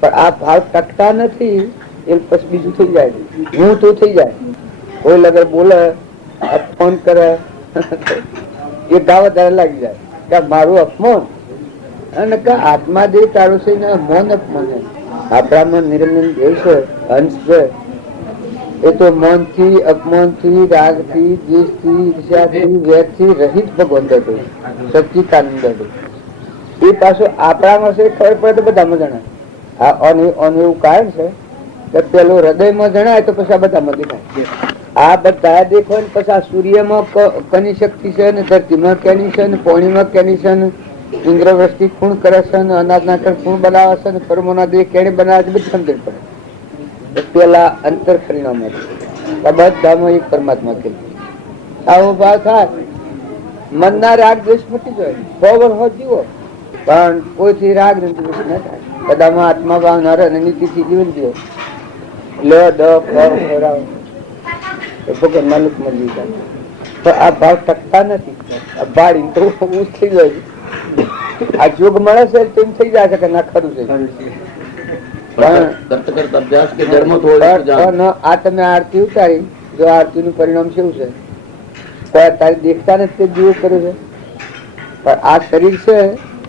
પણ આ ભાવ ટકતા નથી એ પછી બીજું થઈ જાય, હું તો થઈ જાય. કોઈ લગર બોલે, ફોન કરે એ ગાવા વધારે લાગી જાય કે મારું અપમાન અને આત્મા દેહ તારો છે ને મૌન અપમાન. આપણામાં નિરંજન દેવ છે, હંસ છે, એ તો મૌન થી, અપમાન થી, રાગ થી, દ્વેષ થી, ઈર્ષ્યાથી, વેર થી રહિત ભગવાન હતો, સચ્ચિદાનંદ હતો. એ પાછું આપણામાં છે ખબર પડે તો બધામાં જણાય. એવું કારણ છે કે પેલું હૃદયમાં જણાય તો પછી આ બધામાં દેખાય. આ બધા દેખો ને પછી આ સૂર્યમાં કની શક્તિ છે ને, ધરતીમાં કેની છે ને, પાણીમાં કેની છે ને, ઇન્દ્રવૃષ્ટિ ખૂણ કરે છે ને, અનાજના ખૂણ બનાવે છે ને, કર્મોના દેહ કેણી બનાવે છે, બધું સમજણ પડે. પેલા અંતર પરિણામ બધામાં એક પરમાત્મા કે આવો ભાવ થાય. મનના રાગ દ્વેષ મટી જાય, બરોબર હો જીવો, પણ કોઈથી રાગ દ્વેષ ના થાય. બધામાં આત્મા ભાવ ના રહે, નીતિથી જીવન જીવો. લે દ ખોરાવ ભગવાન માલિક મળી જાય. પણ આ ભાવ ટકતા નથી. આ ભાડી તો ઊંચ થઈ જાય છે. આ જોગ મળે છે તેમ થઈ જાય છે કે ના ખરું છે. આ તમે આરતી ઉતારી, જો આરતી નું પરિણામ શું છે? કોઈ તારી દેખતા નથી તે જીવો કર્યું છે. પણ આ શરીર છે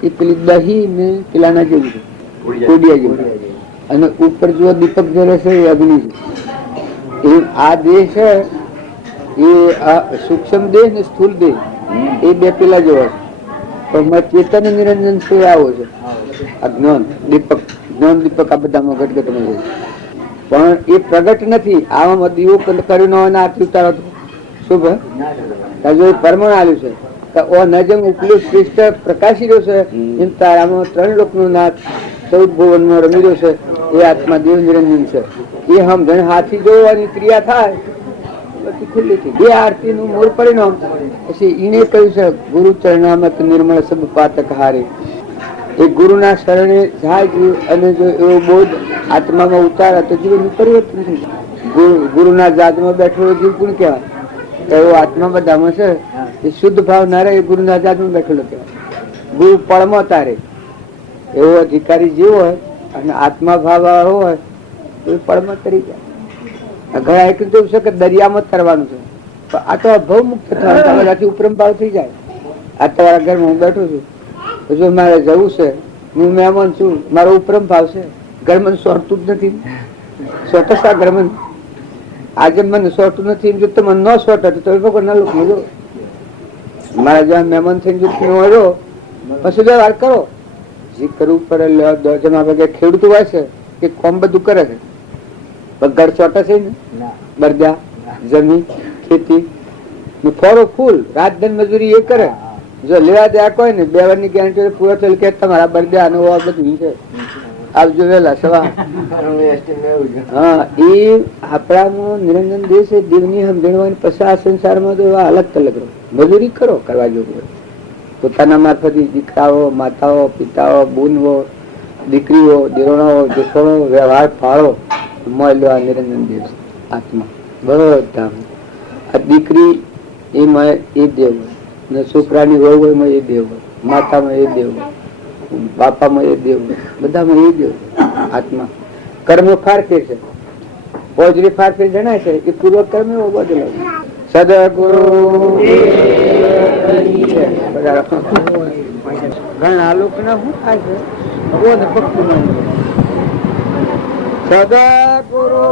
એ પેલી દહી ને પેલાના જેવું છે, કોડિયા જેવું. અને ઉપર જો દીપક જરે છે એ અગ્નિ છે. આ દેહ છે એ સૂક્ષ્મ દેહ ને સ્થૂળ દેહ એ બે પેલા જેવા છે. પણ ચેતન નિરંજન છે આવો છે. આ જ્ઞાન દીપક, જ્ઞાન દીપક આ બધામાં ઘટઘટમાં છે. પણ એ પ્રગટ નથી. આવામાં દીવો કર્યું ન આરતી ઉતારો શુભ જો પરમાણ આવ્યું છે ઓ નજમ ઉપલું શ્રેષ્ઠ પ્રકાશી રહ્યો છે. એમ તારામાં 3 લોકનો નાથ 14 ભુવનમાં રમી રહ્યો છે. એ આત્મા દેવ નિરંજન છે. એ હમ જણ હાથી જોવાની ક્રિયા થાય પછી ખુલ્લી થઈ. બે આરતી નું મૂળ પરિણામ પછી એને કહ્યું છે ગુરુ ચરણામત નિર્મળ સબ પાતક હારે. એ ગુરુના શરણે જાય જીવ અને જો એવો બોધ આત્મામાં ઉતારે તો જીવનનું પરિવર્તન થઈ જાય. ગુરુના જાતમાં બેઠેલો જીવ કોણ કહેવાય? એવો આત્મા બધામાં છે એ શુદ્ધ ભાવ ના રહે એ ગુરુના આઝાદમાં બેઠેલો કહેવાય. ગુરુ પળમાં તારે એવો અધિકારી જેવો હોય અને આત્મા ભાવ વાળો હોય તો એ પળમાં તરી જાય. ઘણા એટલું તો છે કે દરિયામાં તરવાનું છે, પણ આ તો અભાવ મુક્ત થવાનું ઉપરમ ભાવ થઈ જાય. આ તમારા ઘરમાં હું બેઠો છું, જો મારે જવું છે, હું મહેમાન છું, મારો ઉપરમ ભાવ છે, ઘર મને સોરતું જ નથી, સોટસા ઘર મને આજે મને સોટતું નથી. જો તમને ન સોટ હતું તો ભગવાન ના લોકો જો મારા જ્યાં મહેમાન થઈને જો પછી વ્યવહાર કરો જે કરવું પડે. જેમાં ખેડૂતો હોય છે કે કોમ બધું કરે છે, પણ ઘર ચોટા છે ને, બરદા જમીન ખેતી ફોરો ફૂલ રાત દિન મજૂરી એ કરે. જો લેવા દે કોઈ ને 2 વર્ષની ગેરંટી પૂરો થયેલ કે તમારા બરદા બધું છે, આવજો વેલા સવાર. હા, એ આપણામાં નિરંજન દેશ દેવની સમજણ પછી આ સંસારમાં તો એવા અલગ અલગ મજૂરી કરો કરવા જોગું. પોતાના મારફત દીકરાઓ, માતાઓ, પિતાઓ, બૂનવો, દીકરીઓ, દિરોણાઓ, જેઠોણો વ્યવહાર ફાળો મળ્યો. આ નિરંજન દેશ આત્મા બધા આ દીકરી એમાં એ દેવ હોય, છોકરાની વહુ હોય એ દેવ હોય, માતામાં એ દેવ હોય, બાપામાં એ દેવ હોય, બધામાં એ દેવ આત્મા. કર્મ ફારફેર છે, પોજરી ફારફેર જણાય છે એ પૂર્વ કર્મ એવો બદલો. સદગુરુ ઘણા લોકો ના શું થાય છે ભક્તિ સદગુરુ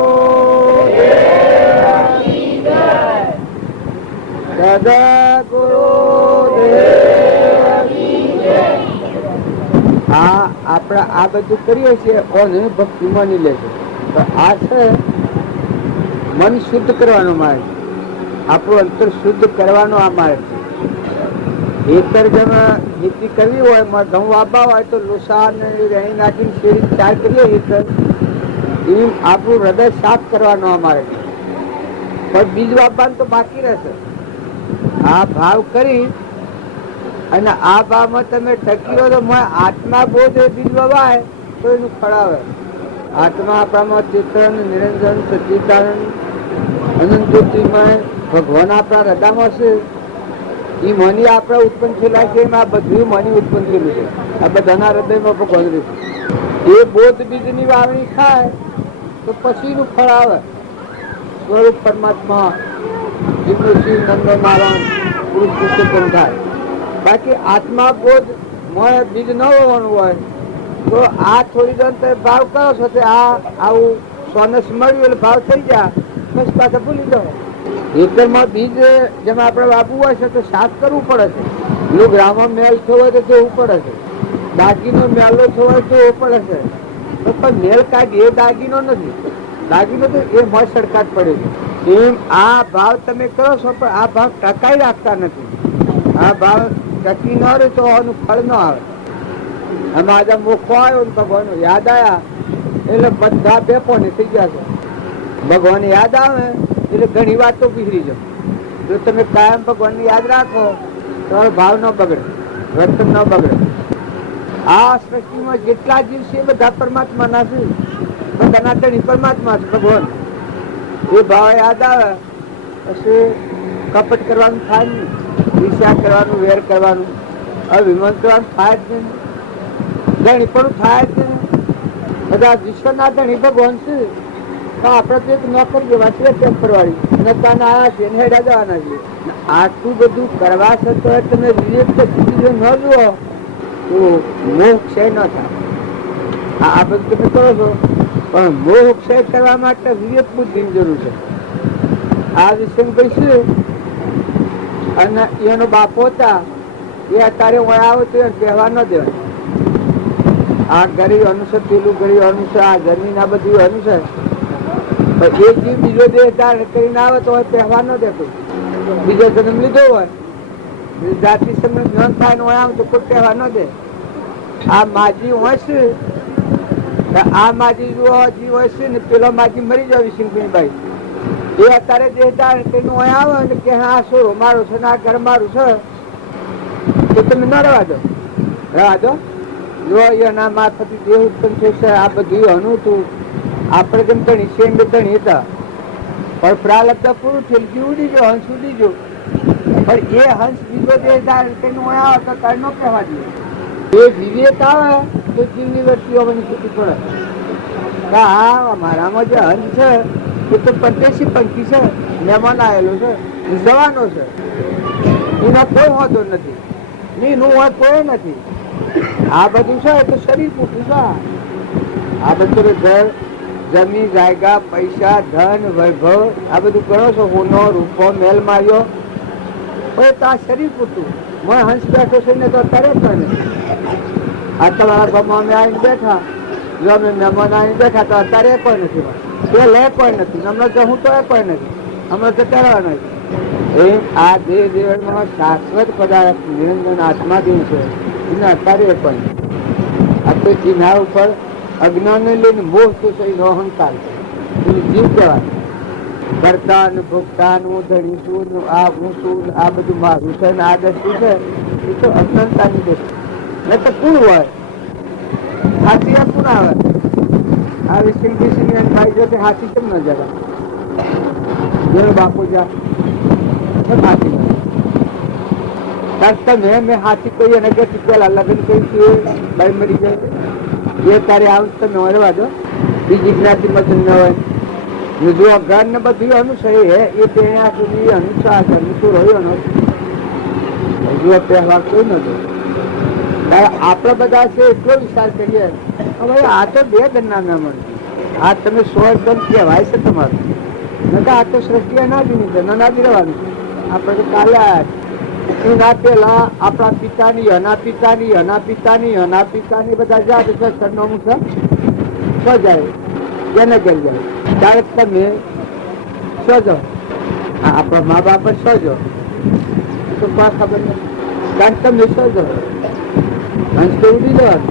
આપડે આ બધું કરીએ છીએ ભક્તિ માની લે છે. આ છે મન શુદ્ધ કરવાનો માર્ગ, આપણું અંતર શુદ્ધ કરવાનો આ માર્ગ છે. એકર નીતિ કરવી હોય, ઘઉં વાપવા હોય તો લોસા ને રહી નાખીને શેરી ચાર કરીએ એકર, એમ આપણું હૃદય સાફ કરવાનો આ માર્ગ છે. પણ બીજ વાપવાનું તો બાકી રહેશે. આ ભાવ કરી અને આ ભાવમાં તમે ટકી તો આત્મા બોધ બીજ વવાય તો એનું ફળ આવે. આત્મા આપણામાં ચેતન, નિરંજન, સચ્ચિદાનંદ, અનંત જ્યોતિમય ભગવાન આપણા હૃદયમાં છે. એ મની આપણા ઉત્પન્ન થયેલા છે, એમાં બધું મની ઉત્પન્ન થયેલું છે. આ બધાના હૃદયમાં ભગવાન છે. એ બોધ બીજની વાવણી થાય તો પછી નું ફળ આવે. સ્વરૂપ પરમાત્મા થાય. બાકી આત્મા બોધ બીજ ન હોવાનું હોય તો આ થોડી દર ભાવ કરો છો આ આવું સોનસ મળ્યું એટલે ભાવ થઈ જાય, બસ પાછા ભૂલી જાઓ. ખેતરમાં બીજ જેમ આપણે વાપવું હોય છે તો સાફ કરવું પડે છે. જો ગ્રામમાં મેલ થયો હોય તો જોવું પડે છે, દાગીનો મેલો થયો હોય તો જોવું પડે છે. પણ મેલ કાઢી એ દાગીનો નથી, દાગીનો તો એ મોય સડકાટ પડે છે. એમ આ ભાવ તમે કરો છો પણ આ ભાવ ટકાઈ રાખતા નથી. આ ભાવ ટકી ન રહે તો આનું ફળ ન આવે. આમાં આજે મોખો આવ્યો ભગવાન યાદ આવ્યા એટલે બધા બેપોને થઈ ગયા છે. ભગવાન યાદ આવે એટલે ઘણી વાતો પીસરી જાય. જો તમે કાયમ ભગવાન યાદ રાખો તો ભાવ ન બગડે, વર્તન ન બગડે. આ સૃષ્ટિમાં જેટલા જીવ છે બધા પરમાત્મા ના છે, બધાના ધણી પરમાત્મા છે ભગવાન. એ ભાવ યાદ આવે પછી કપટ કરવાનું થાય નહીં, ઈર્ષ્યા કરવાનું, વેર કરવાનું, અભિમાન કરવાનું થાય જ નહીં, ધણી પણ થાય જ નહીં. બધા વિશ્વના ધણી ભગવાન છે તો આપડે તો એક નોકર જેવા છે ટેમ્પરવાળી નકાના આવ્યા છે હેડા જવાના છે. આટલું બધું કરવા છતાં તમે વિવેક ન જુઓ તો મોહ ક્ષય ન થાય. આ બધું તમે કરો છો પણ મોહ ક્ષય કરવા માટે વિવેક બુદ્ધિની જરૂર છે. આ વિષયભાઈ છે અને એનો બાપો હતા એ અત્યારે વળાવો તો કહેવા ન દેવાય. આ ગરીબ અનુસાર પેલું ગરીબ અનુસાર આ જમીન આ બધું અનુસાર એક જીવ બીજો દેહ ધારણ કરીને આવે તો તહેવાર ન દેતો. બીજો જન્મ લીધો હોય જાતિ સમય જ્ઞાન થાય ને આવે તો કોઈ તહેવાર ન દે. આ માજી હોય છે, આ માજી જીવ હોય છે ને પેલો માજી મરી જાય વિસિંગભાઈ એ અત્યારે દેહ ધારણ કરીને આવે ને કે હા સોરો મારું છે ને આ ઘર મારું છે તો તમે ન રહેવા દો. રહેવા દો જો એના મારફત દેહ ઉત્પન્ન થશે. આ બધું અનુ હતું આપણે કેમ ધણી સેમ ધણી હતા પણ પ્રાલબ્ધ પૂરું થયેલ ઉડી ગયો, હંસ ઉડી ગયો. પણ એ હંસ બીજો દેશ ધારણ કરીને આવે તો તાર નો કહેવા દે. એ વિવેક આવે તો જીવની વસ્તીઓ બની છૂટી પડે. હા મારામાં જે હંસ છે એ તો પરદેશી પંખી છે, મહેમાન આવેલો છે, જવાનો છે, એનો કોઈ હોતો નથી, એનું હોય કોઈ નથી. આ બધું છે તો શરીર પૂરતું છે. આ બધું ઘર, જમીન, જાયગા, પૈસા, ધન, વૈભવ આ બધું ગણો છો, હોનો રૂપો મેલ માર્યો, પણ તો આ શરીર પૂરતું. મેં હંસ બેઠો છે ને તો અત્યારે પણ આ તમારા ગામમાં અમે આવીને બેઠા, જો અમે મહેમાન આવીને બેઠા તો અત્યારે કોઈ નથી, એ લે કોઈ નથી, હમણાં તો હું તો એ કોઈ નથી, હમણાં તો કરવા નથી. એ આ દેહ જીવનમાં શાશ્વત પદાર્થ નિરંજન આત્મા દેવ છે, એને અત્યારે પણ આ તો એના ઉપર અજ્ઞાન લઈને મોહ તો છે, એનો અહંકાર છે, એનું જીવ કહેવાય. કરતા ને ભોગતા હું ધણી છું, આ હું છું, આ બધું મારું છે ને આ દસ્તુ છે, એ તો અજ્ઞાનતાની દસ્તુ. ને તો કોણ હોય હાથી, આ કોણ આવે આ વિસિંગ વિસિંગ ખાઈ જશે, હાથી કેમ ન જરા જેનો બાપુ જા હાથી મેં હાથી કોઈ એને કે પેલા લગ્ન કરી ભાઈ મરી જાય એ તારે આવું તમે વળવા દો, બીજી જ્ઞાતિમાં ન હોય. જો ઘર ને બધું અનુસરી હે એ ત્યાં સુધી અનુસાર અનુસર રહ્યો નથી. હજુ તહેવાર કોઈ નતો. આપડે બધા છે એટલો વિચાર કરીએ હવે આ તો બે ઘરના મહેમાન, આ તમે 100 જણ કહેવાય છે તમારું, નકા આ તો સૃષ્ટિ અનાદિની છે, અનાદિ રહેવાનું. આપણે તો કાલે આવ્યા એના પેલા આપણા પિતાની અના પિતાની અના પિતાની અના પિતાની બધા જાય તો સરનામું છે સ જાય જેને ઘેર જાય ત્યારે તમે સજો આપણા મા બાપ સજો તો કોઈ ખબર નથી, કારણ તમે સજો હંસ તો ઉડી જવાનું.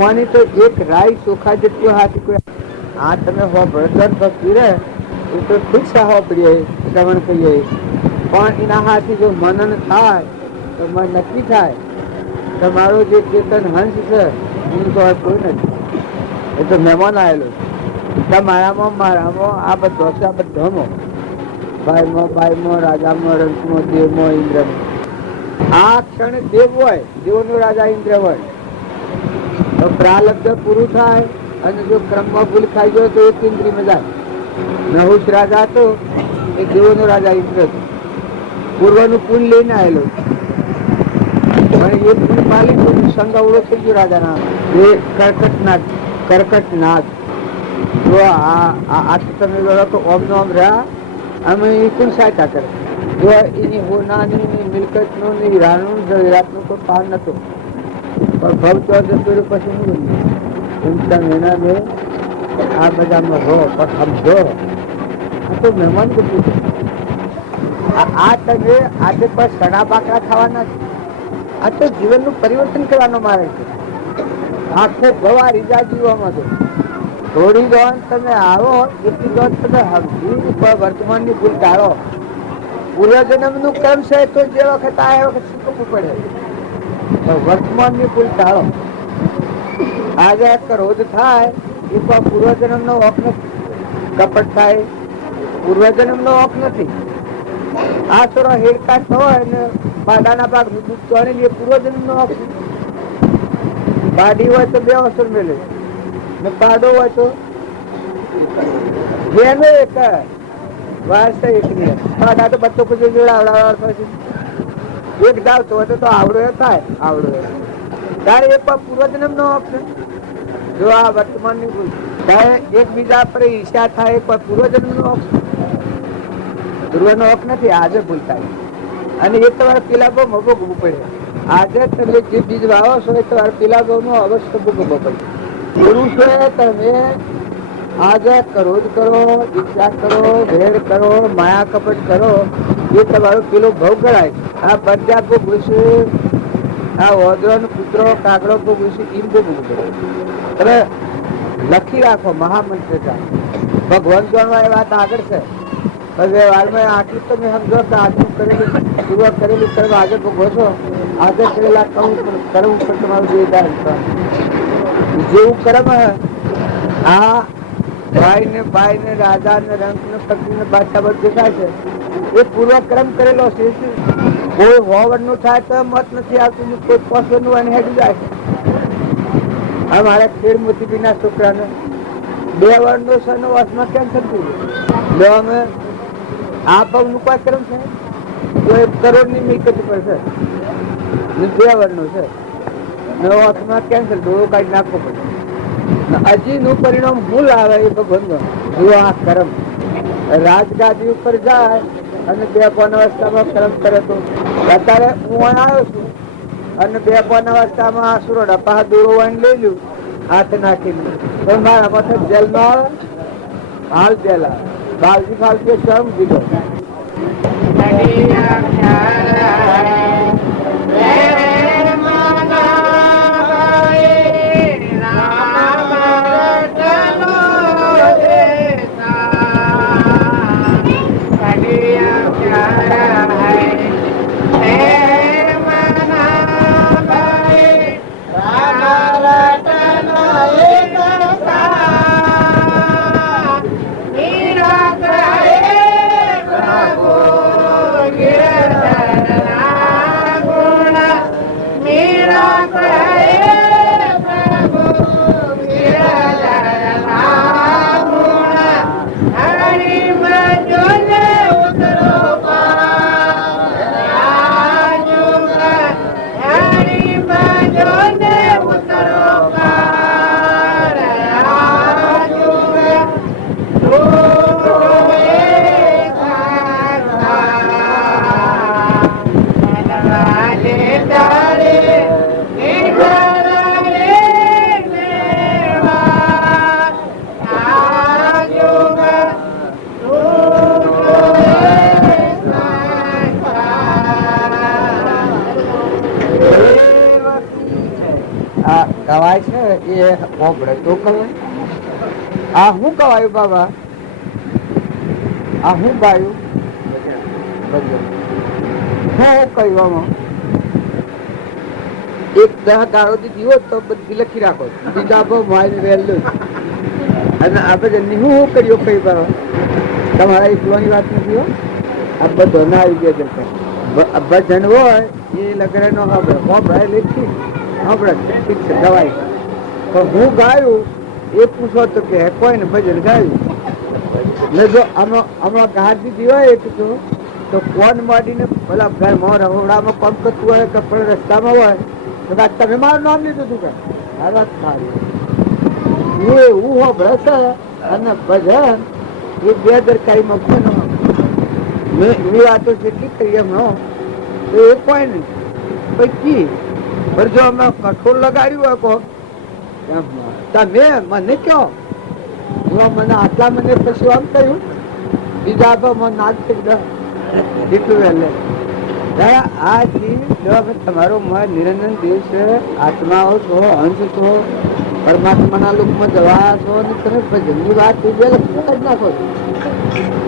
માની તો એક રાય ચોખા જેટલું હાથી કોઈ આ તમે હો ભરતર ભક્તિ રે એ તો ખુદ સાહો પડીએ શ્રવણ કહીએ, પણ એના હાથી જો મનન થાય તો મન નક્કી થાય તમારો જે ચેતન હંસ છે એનું તો કોઈ નથી, એ તો મહેમાન આવેલો છે મારામાં આ બધો છે, આ બધામાં બાઈમાં રાજામાં રંગમાં દેવમાં ઇન્દ્રમાં. આ ક્ષણે દેવ હોય, દેવનો રાજા ઇન્દ્ર હોય તો પ્રાલબ્ધ પૂરું થાય અને જો ક્રમમાં ભૂલ ખાઈ ગયો તો એક ઇન્દ્રિયમાં જાય. નહુષ રાજા હતો એ દેવોનો રાજા ઇન્દ્ર હતો, પૂર્વનું પુલ લઈને આવેલો પણ એ પુલ માલિક સંગ અવળો થઈ ગયો રાજાના. એ કર્કટનાથ જો આ તમે તો ઓમ નો ઓમ રહ્યા અમે એ કોણ સહાયતા કરે, જો એની હોનાની મિલકતનું ને હીરાનું જવેરાતનું કોઈ પાર નતો, પણ ભવ ચોર જતું પછી શું એના બે આ બધામાં હો પણ સમજો આ તો મહેમાન બધું છે. આ તમે આજે પર સડા બાકડા ખાવાના છે, આ તો જીવનનું પરિવર્તન કરવાનો મારે છે. આખો ભવા રીજા જીવવામાં તો થોડી દોન તમે આવો એટલી દોન તમે સમજી વર્તમાનની ભૂલ ટાળો. પૂર્વજન્મનું કર્મ છે તો જે વખત આ વખત શીખવવું પડે, વર્તમાનની ભૂલ ટાળો. આજે ક્રોધ થાય એ પૂર્વજન્મ નો હક નથી, કપટ થાય પૂર્વજન્મ નો હક નથી. આ થોડો હેરકાટ હોય ને બાડાના ભાગ ચોણી પૂર્વજન્મ નો હક. બાડી હોય તો 2 અવસર મેળવે ને પાડો હોય તો જેનો એક વારસે એક ને પાડા તો બચ્ચો પછી જોડાવડા એક દાવતો હોય તો આવડો થાય આવડો ત્યારે એ પણ પૂર્વજન્મ નો હક છે. જો આ વર્તમાન ની ભૂલ એકબીજા પર ઈર્ષ્યા થાય પણ પૂર્વજન્મ નો હક, પૂર્વ નો હક નથી. આજે ભૂલ થાય અને એ તમારે પેલા બહુ ભોગવવું પડે. આજે તમે જે બીજ વાવો છો એ તમારે પેલા બહુ નો અવશ્ય ભોગવવો પડે. પુરુષોએ તમે આજે ક્રોધ કરો, ઈચ્છા કરો, ભેદ કરો, માયા કપટ કરો એ તમારો પેલો ભોગ ગણાય. આ બધા ભોગવું છે, આ ઓદરો કૂતરો કાગડો ભોગવું છે એમ ભોગવું પડે. તમે લખી રાખો મહામંત્ર ભગવાન જાણવા એ વાત આગળ છે. વ્યવહારમાં આટલું તમે સમજો કે આજનું કરેલું પૂર્વ કરેલું કર્મ આજે ભોગવો છો, આજે કરેલા કર્મ ઉપર તમારું જોરદાર જેવું કર્મ આ ભાઈ ને રાજા ને રંગ ને પત્ની ને બાદશાહ બધું થાય છે એ પૂર્વક્રમ કરેલો છે. કોઈ હોવરનું થાય તો મત નથી આવતું, કોઈ પશુનું અને હેડું જાય. અમારા ખેડ મોતીબીના છોકરાને 2 વર્ષનો સનો વર્ષમાં કેન્સર થયું. અમે આ પગનું કોઈ ક્રમ છે તો 1 કરોડની મિલકત પર છે, 2 વર્ષનું છે, 9 વર્ષમાં કેન્સર ડોળો કાઢી નાખવો પડે. હજી નું પરિણામ હું લાવે એ ભગવાન જો આ કર્મ રાજગાદી ઉપર જાય અને 2 અવસ્થામાં કર્મ કરે તો અત્યારે હું આવ્યો છું અને 2 અવસ્થામાં આસુરો ડપા દોરો વાળી લઈ લ્યું હાથ નાખીને તો મારા મથક જેલમાં હાલ જેલા બાલજી ફાલજી સ્વયં દીધો. કવાય છે એ હોબળે તો કવાય. આ શું કવાયું બાબા? આ શું ગાયું? શું કહ્યું આમાં? 10 ગાળો દીધી હોત તો બધી લખી રાખો, બીજા મારી વહેલું અને આ બધા શું કર્યું કઈ બાબા? તમારા એકલોની વાત નથી હો, આ બધો ના આવી ગયા. ભજન હોય એ લગડે નો ખબર હોબળે લેખી ઠીક છે ગવાય. તો હું ગાયું એ પૂછો તો કે કોઈ ને ભજન ગાયું ને જો હમણાં ગાર દીધી હોય એ કીધું તો કોણ માંડીને પેલા ઘરમાં રહોડામાં કામ કરતું હોય કે રસ્તામાં હોય તો તમે મારું નામ લીધું હતું કે આ વાત સારી એવું હોબળે છે. અને ભજન એ 2 દરકારીમાં કોનો મેં વાતો જેટલી કરી એમનો તો એ કોઈ નહીં પછી પણ જો અમે કઠોળ લગાડ્યું હોય કોક તમે મને કહો મને આટલા મને પછી આમ કહ્યું બીજા તો મને નાક જેટલું વહેલે આ જીવ તમારો નિરંજન દેવ છે, આત્માઓ છો, અંશ છો, પરમાત્માના લોકમાં જવા છો અને તમે ભજનની વાત જ નાખો છો.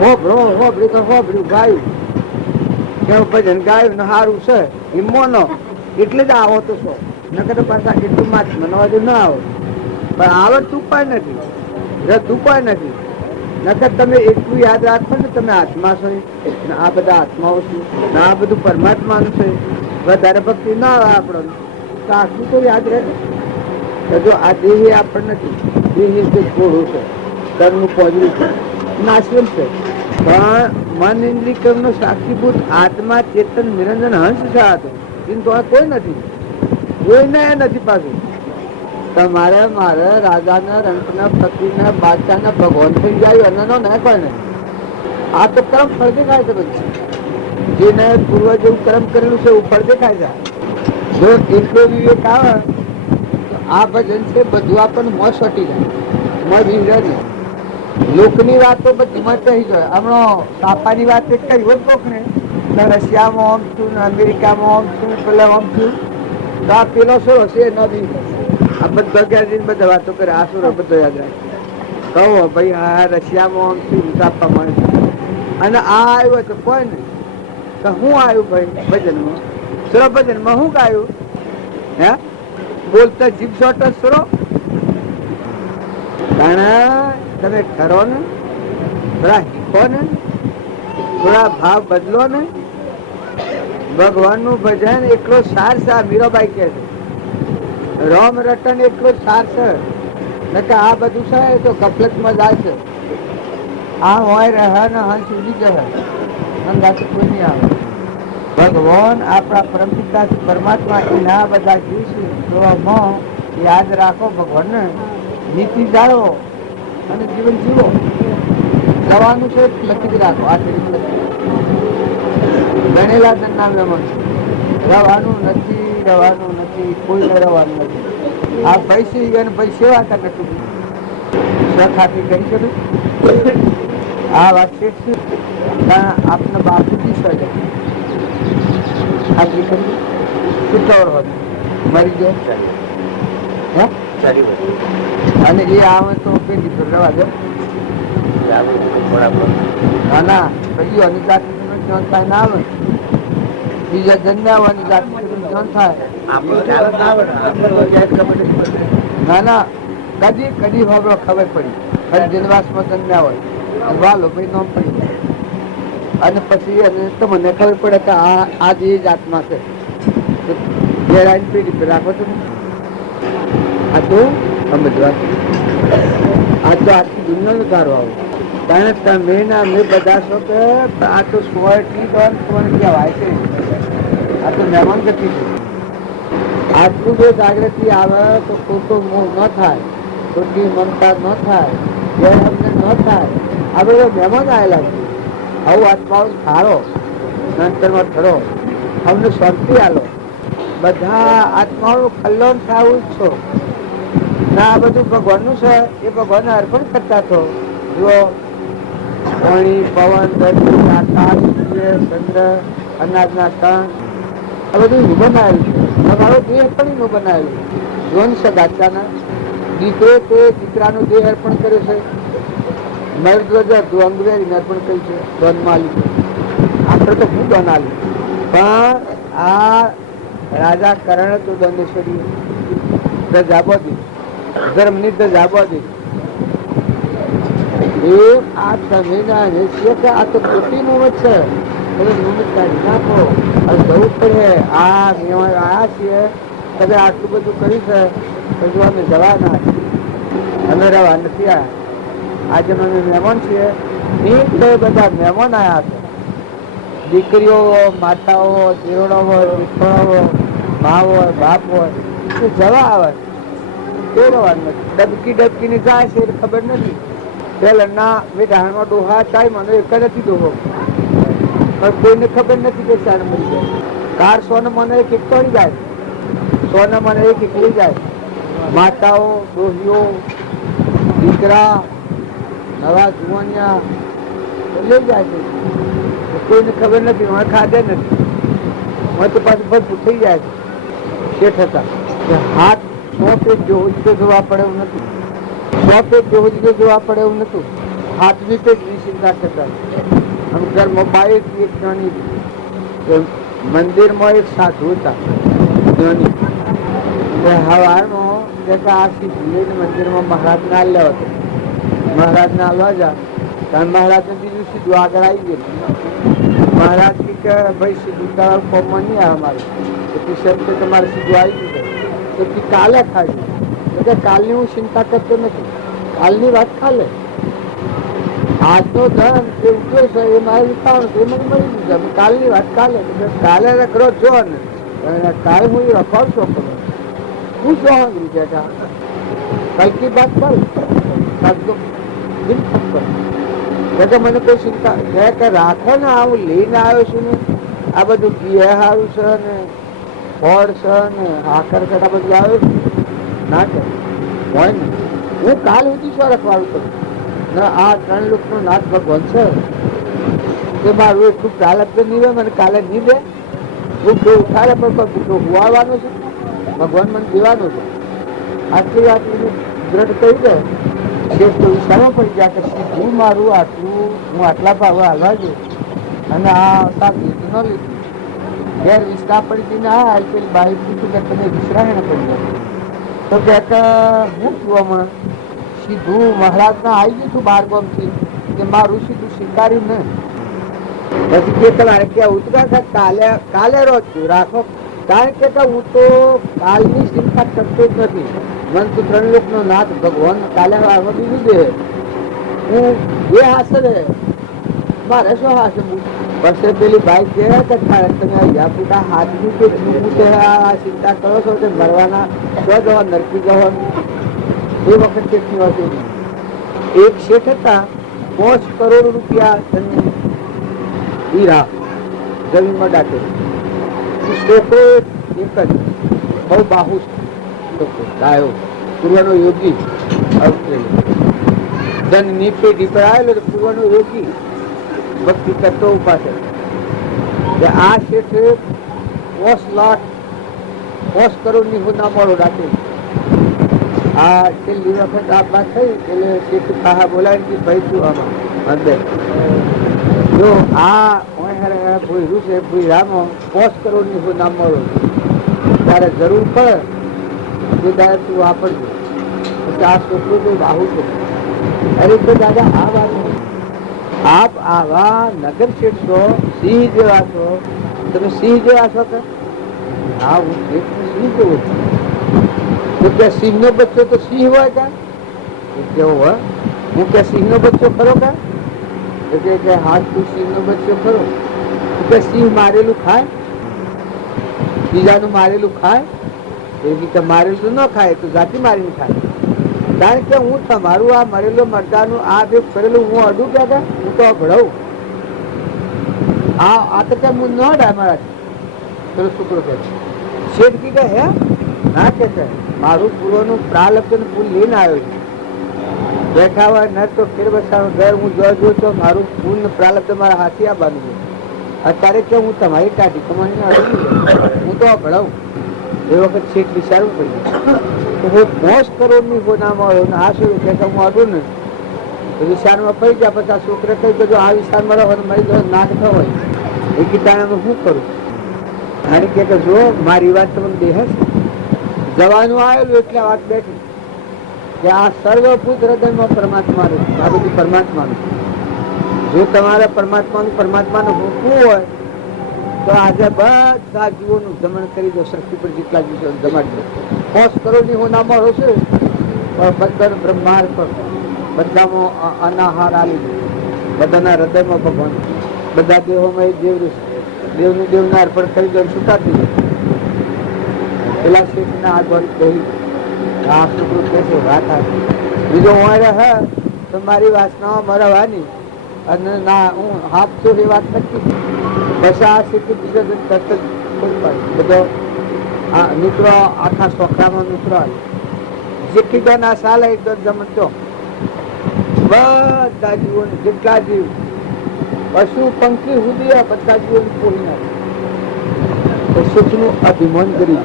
હોબળ્યું તો હોબળ્યું ગાયું કેવું ભજન ગાયું ને સારું છે એ મોનો એટલે જ આવો તો છો, નકર પાછા એટલું માત્ર મનવા ના આવો. પણ આવડતું પણ નથી, રહેતું પણ નથી. નકર તમે એટલું યાદ રાખો ને તમે આત્મા છો ને આ બધા આત્માઓ છે ને આ બધું પરમાત્માનું છે. વધારે ભક્તિ ના આવે આપણને તો આટલું તો યાદ રહે. જો આ દેહ આપણને નથી, દેહ છે ઘોડો છે, કર્મનું પોજરું છે, નાશવન છે, પણ મન ઇન્દ્રિય કર્મનો સાક્ષીભૂત આત્મા ચેતન નિરંજન હંસ છે. આ તો તો આ કોઈ નથી, કોઈને નથી પાછું. તમારે મારે રાજાના રંકના પતિના બાદશાહના ભગવાન થઈ જાય એનો ને કોઈ નહીં. આ તો કર્મ ફળ દેખાય છે. પછી જેને પૂર્વ જેવું કર્મ કરેલું છે એવું ફળ દેખાય છે. જો એટલો વિવેક આવે તો આ ભજન છે બધું આપણને મોં છટી જાય, મોં વિવરે નહીં. લોકની વાતો બધી માં થઈ જાય. હમણાં સાપાની વાત એક કઈ હોય કોક ને રશિયામાં આમ છું ને અમેરિકામાં આમ છું પેલા આમ છું તો આ પેલો શું હશે નથી. આ બધા ગેરજીને બધા વાતો કરે, આ શું બધો યાદ રાખે. કહો ભાઈ આ રશિયામાં આમ છું સાપા મળે અને આ આવ્યો તો કોઈ નહીં. તો હું આવ્યું ભાઈ ભજનમાં, સરો ભજનમાં હું ગાયું હે બોલતા જીભ શોટ સરો કારણ તમે ઠરો ને બરા શીખો ને થોડા ભાવ બદલો ને. ભગવાનનું ભજન એટલો સાર છે. મીરાબાઈ કહે છે રામ રટન એટલો સાર છે કે આ બધું છે તો કપલતમાં જાય છે. આ હોય રહે ને હંસ ઉડી જશે અંદાજે કોઈ નહીં આવે. ભગવાન આપણા પરમપિતા પરમાત્મા એના બધા જીવ છે જોવામાં યાદ રાખો. ભગવાનને નીતિ જાળવો અને જીવન જીવો. જવાનું છે લખી જ રાખો. આ ગણેલા ના મહેમાન રવાનું નથી કોઈને રવાનું નથી. આ પૈસે અને પૈસે વાતા નતું ખાતી કરી શકું. આ વાત છે આપના બાપુજી સજે ખાતરી કરી છૂટાવર હોત મરી ગયો અને એ આવે તો પેલી તો રવા દો. ના ના કઈ અને જાતિ જ્ઞાન થાય ના આવે. બીજા જન્મ્યાવાની જાતિ જ્ઞાન થાય. ના ના કદી કદી ખબર પડી. જન્માસમાં જન્મ્યા હોય વાલો ભાઈ નામ પડી અને પછી તમને ખબર પડે કે આ જે જાતમાં છે પેઢી રાખો તમે. આ તો સમજવા આ તો આખી દુનિયાનો ગારો આવો. કારણ તમે મેં બધા છો કે આ તો સોયટી કહેવાય છે. આ તો મહેમાન ગતિ છે. આટલું જો જાગૃતિ આવે તો ખોટો મોહ ન થાય, ખોટી મમતા ન થાય, અમને ન થાય. આ બધા મહેમાન આવેલા છે. આવું આત્માઓ ધારો નંતરમાં ધરો અમને શાંતિ આલો. બધા આત્માઓનું કલ્યાણ થવું જ છો ના. આ બધું ભગવાનનું છે એ ભગવાનને અર્પણ કરતા છો. જુઓ પાણી પવન ધરતી આકાશ સૂર્ય ચંદ્ર અનાજના કણ આ બધું હું બનાવેલું છે. તમારો દેહ પણ એનું બનાવેલું. જોન છે દાચાના દીકરો તે દીકરાનો દેહ અર્પણ કર્યો છે. મરદ્વજા અંગવેરીને અર્પણ કર્યું છે. દોનમાં લીધું આપણે તો હું દોન આલું. પણ આ રાજા કરણ તો દંડેશ્વરી દજાબોધી ધર્મની દજાબોધી આ તમે આ તો ખોટી નોબત છે. નોબત કાઢી નાખો જવું પડે. આ આયા છીએ તમે આટલું બધું કર્યું છે બધું અમે જવા ના અમે રવા નથી આવ્યા. આજે અમે મહેમાન છીએ એટલે બધા મહેમાન આવ્યા છે. દીકરીઓ માતાઓ દેવડો હોય દીકરો હોય મા હોય બાપ હોય એ જવા આવે તે રવાનું નથી. ડબકી ને જાય છે એ ખબર નથી. પેલા ના મેં ડાળમાં ડોહા ચાય મને એક જ નથી ડોહો પણ કોઈને ખબર નથી કે ચાર મળી જાય. કાર સોને મને એક તોડી જાય, સોને મને એક લઈ જાય. માતાઓ ડોહીઓ દીકરા નવા જુવાનિયા લઈ જાય છે. કોઈને ખબર નથી. મને ખાધે નથી. મને તો પાછું બધું થઈ જાય છે. શેઠ હતા હાથ 100 પેજ જો જોવા પડે એવું નથી. 100 પેજ જોવા પડે એવું નતું. હાથની પેજ ની ચિંતા કરતા. ઘરમાં બાઈક એક નાની મંદિરમાં એક સાધુ હતા નાની. હવારમાં આ મંદિરમાં મહારાજ ના આવ્યો હતો. મહારાજ ના આવવા જા કારણ મહારાજ ને બીજું સીધું આગળ આવી ગયું. મહારાજ કે ભાઈ સીધું તારા ફોર્મમાં નહીં આવે મારે તો તમારે સીધું આવી ગયું તો કાલે ખાઈ. એટલે કાલની હું ચિંતા કરતો નથી. કાલની વાત કાલે. આજનો ધન જે ઉઠ્યો છે એ મારે વિતાવવાનું એ મને મળી જશે. કાલની વાત કાલે. કાલે રખડો જો ને કાલે હું રખડ છો હું શું બેઠા કલ કી બાત કર મને કોઈ ચિંતા કે રાખો ને આવું લઈને આવ્યો છું ને આ બધું ઘી સારું છે ને ફળ છે ને આખર કરતા બધું આવ્યું છે ના કે હોય ને હું કાલ સુધી શું રખવાડું કરું ને. આ 3 લોકનો નાથ ભગવાન છે કે મારું એટલું ચાલક તો નહીં હોય મને કાલે નહીં દે. હું ઉઠાડે પણ હોવાનું છે ભગવાન મને દેવાનું છે. આટલી વાત દ્રઢ કહી દે તો વિચારવા પડી જાય કે સીધું મારું આટલું હું આટલા ભાવે હાલવા છું અને આ સાપ લીધું ન લીધું. ઘેર વિસ્તા પડી જઈને આ પેલી બાઈ પૂછ્યું કે તમે વિશ્રાયણ પડી જાય તો કે હું જોવામાં સીધું મહારાજ ના આવી ગયું છું 12 ગામથી કે મારું સીધું સ્વીકાર્યું ને પછી કે તમારે ક્યાં ઉતરા કાલે રોજ રાખો, કારણ કે હું તો કાલની ચિંતા કરતો જ નથી. મન તો 3 લોકનો નાથ ભગવાન કાલે આવવા દીધું દે, હું એ હાસરે મારે શું હાસે. પછી પેલી ભાઈ કે તમે યાપુટા હાથ મૂકે ચિંતા કરો છો કે મરવાના શું જવા નરકી જવા. એ વખત કેટલી વાત એક શેઠ હતા, 5 કરોડ રૂપિયા હીરા જમીનમાં દાખલ. છોકરો એક જ બહુ બાહુ ડાયો પૂર્વનો યોગી ધનની પેઢી પર આવેલો પૂર્વનો યોગી ભક્તિ કરતો ઉપાસે. આ શેઠે 5 કરોડની હોના મળો રાખે. આ છેલ્લી વખત આ વાત થઈ એટલે શેઠ પાહા બોલાય કે ભાઈ તું આમાં અંદર જો આ ભૂર્યું છે ભૂરામો 5 કરોડની હોના મળો, તારે જરૂર પડે ત્યારે તું વાપરજો. પછી આ છોકરો તો બાહુ છે. અરે તો દાદા આ વાત આપ આવા નગર શેઠ છો, સિંહ જેવા છો. તમે સિંહ જેવા છો કે હા હું શેઠ સિંહ જેવો છું. તો કે સિંહ નો બચ્ચો તો સિંહ હોય કા કેવો હોય? હું કે સિંહ નો બચ્ચો ખરો કા? કે હાથ તું સિંહ નો બચ્ચો ખરો? કે સિંહ મારેલું ખાય, બીજાનું મારેલું ખાય? એ મારેલું ન ખાય તો જાતિ મારીને ખાય. કારણ કે હું તમારું આ મરેલો મરદાનું આ જે કરેલું હું અડું ક્યાં હું તો ભળાવું. આ તો કેમ હું ન ડાય મારાથી પેલો છોકરો કે શેઠ કી કે હે ના કે મારું પૂર્વનું પ્રાલબ્ધ પૂર લઈને આવ્યો છે. બેઠા હોય ન તો ફેર બસાવો ઘર હું જો તો મારું પૂર્ણ પ્રાલબ્ધ મારા હાથી આવવાનું છે. અત્યારે કે હું તમારી કાઢી કમાણીને અડું હું તો ભળાવું. એ વખત શેઠ વિચારવું પડ્યું તો હું 5 કરોડની હોનામાં આવ્યો આ શું કે હું અડું ને વિશાળમાં પડી ગયા. પછી આ છોકરે કહી કે આ વિશાળમાં રહો મારી નાક ન હોય એ કીટાણામાં શું કરું? અને કે જો મારી વાત તમને દેહ જવાનું આવેલું એટલે વાત બેઠી કે આ સર્વભૂત હૃદયમાં પરમાત્માનું આ બધું પરમાત્માનું. જો તમારે પરમાત્માનું ભૂખવું હોય તો આજે બધા જીવોનું દમન કરી દો. સૃષ્ટિ પર જેટલા જીવો દમાડી દો. 5 કરોડની હોનામાં હશે બધા બ્રહ્માંડ પર બધામાં અનાહાર આલી દો. બધાના હૃદયમાં ભગવાન, બધા દેહોમાં દેવનું દેવને અર્પણ કરી દો. છૂટા થઈ જાય. પેલા શેઠના આગળ કહી આ છોકરું કે છે વાત આપી બીજો હું હે તો મારી વાસનામાં મરવાની અને ના હું હાફ એ વાત નક્કી. બસ આ શેઠ બીજો તરત જ બધો નીકળો આખા સોખરામાં નીકળો જેટલી તો ના સાલે તો જમતો બધા જીવોને જેટલા જીવ પશુ પંખી સુધી બધા જીવોને પોહી નાખે. સુખનું અભિમાન કરી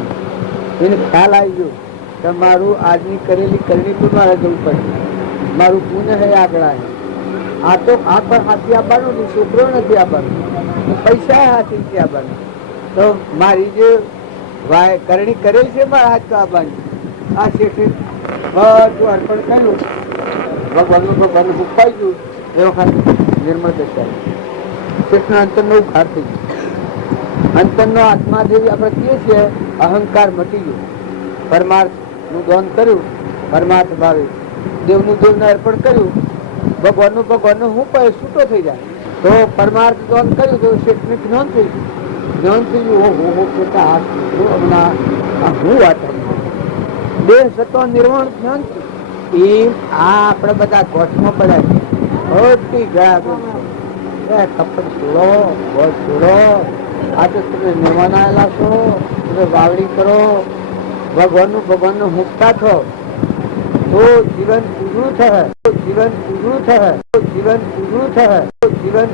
એને ખ્યાલ આવી ગયો કે મારું આજની કરેલી કરણી પણ મારે જવું પડે. મારું પુણ્ય હે આગળ આવે. આ તો આ પણ હાથી આપવાનું નહીં, છોકરો નથી આપવાનું, પૈસા હાથી નથી આપવાનું. તો મારી જે કરણી કરેલ છે મારા હાથ તો આપવાની. આ શેઠે બધું અર્પણ કર્યું. ભગવાનનું ભૂખાઈ ગયું. એ વખત નિર્મળ દશા શેઠના અંતરનો ઉખાર થઈ ગયો. અંતરનો આત્મા જેવી આપણે કહીએ છીએ અહંકાર મટી ગયો. પરમાર્થ નું દાન કર્યું, પરમાર્થ ભાવે દેવનું દેવને અર્પણ કર્યું. ભગવાનનું હું કહે છૂટો થઈ જાય. તો પરમાર્થ દાન કર્યું તો શેઠને જ્ઞાન થઈ ગયું. જ્ઞાન થઈ ગયું હો કેટલા હાથ હું વાત દેહ સત્વ નિર્વાણ જ્ઞાન એમ આ આપણે બધા ગોઠમાં પડ્યા બધી ગયા કપડ છોડો ગોઠ છોડો. આ તો તમે મહેમાન આવેલા છો, તમે વાવડી કરો, ભગવાનનું મુક્તા છો તો જીવન ઉજળું થશે. જીવન ઉજળું થશે. જીવન ઉજળું થશે. જીવન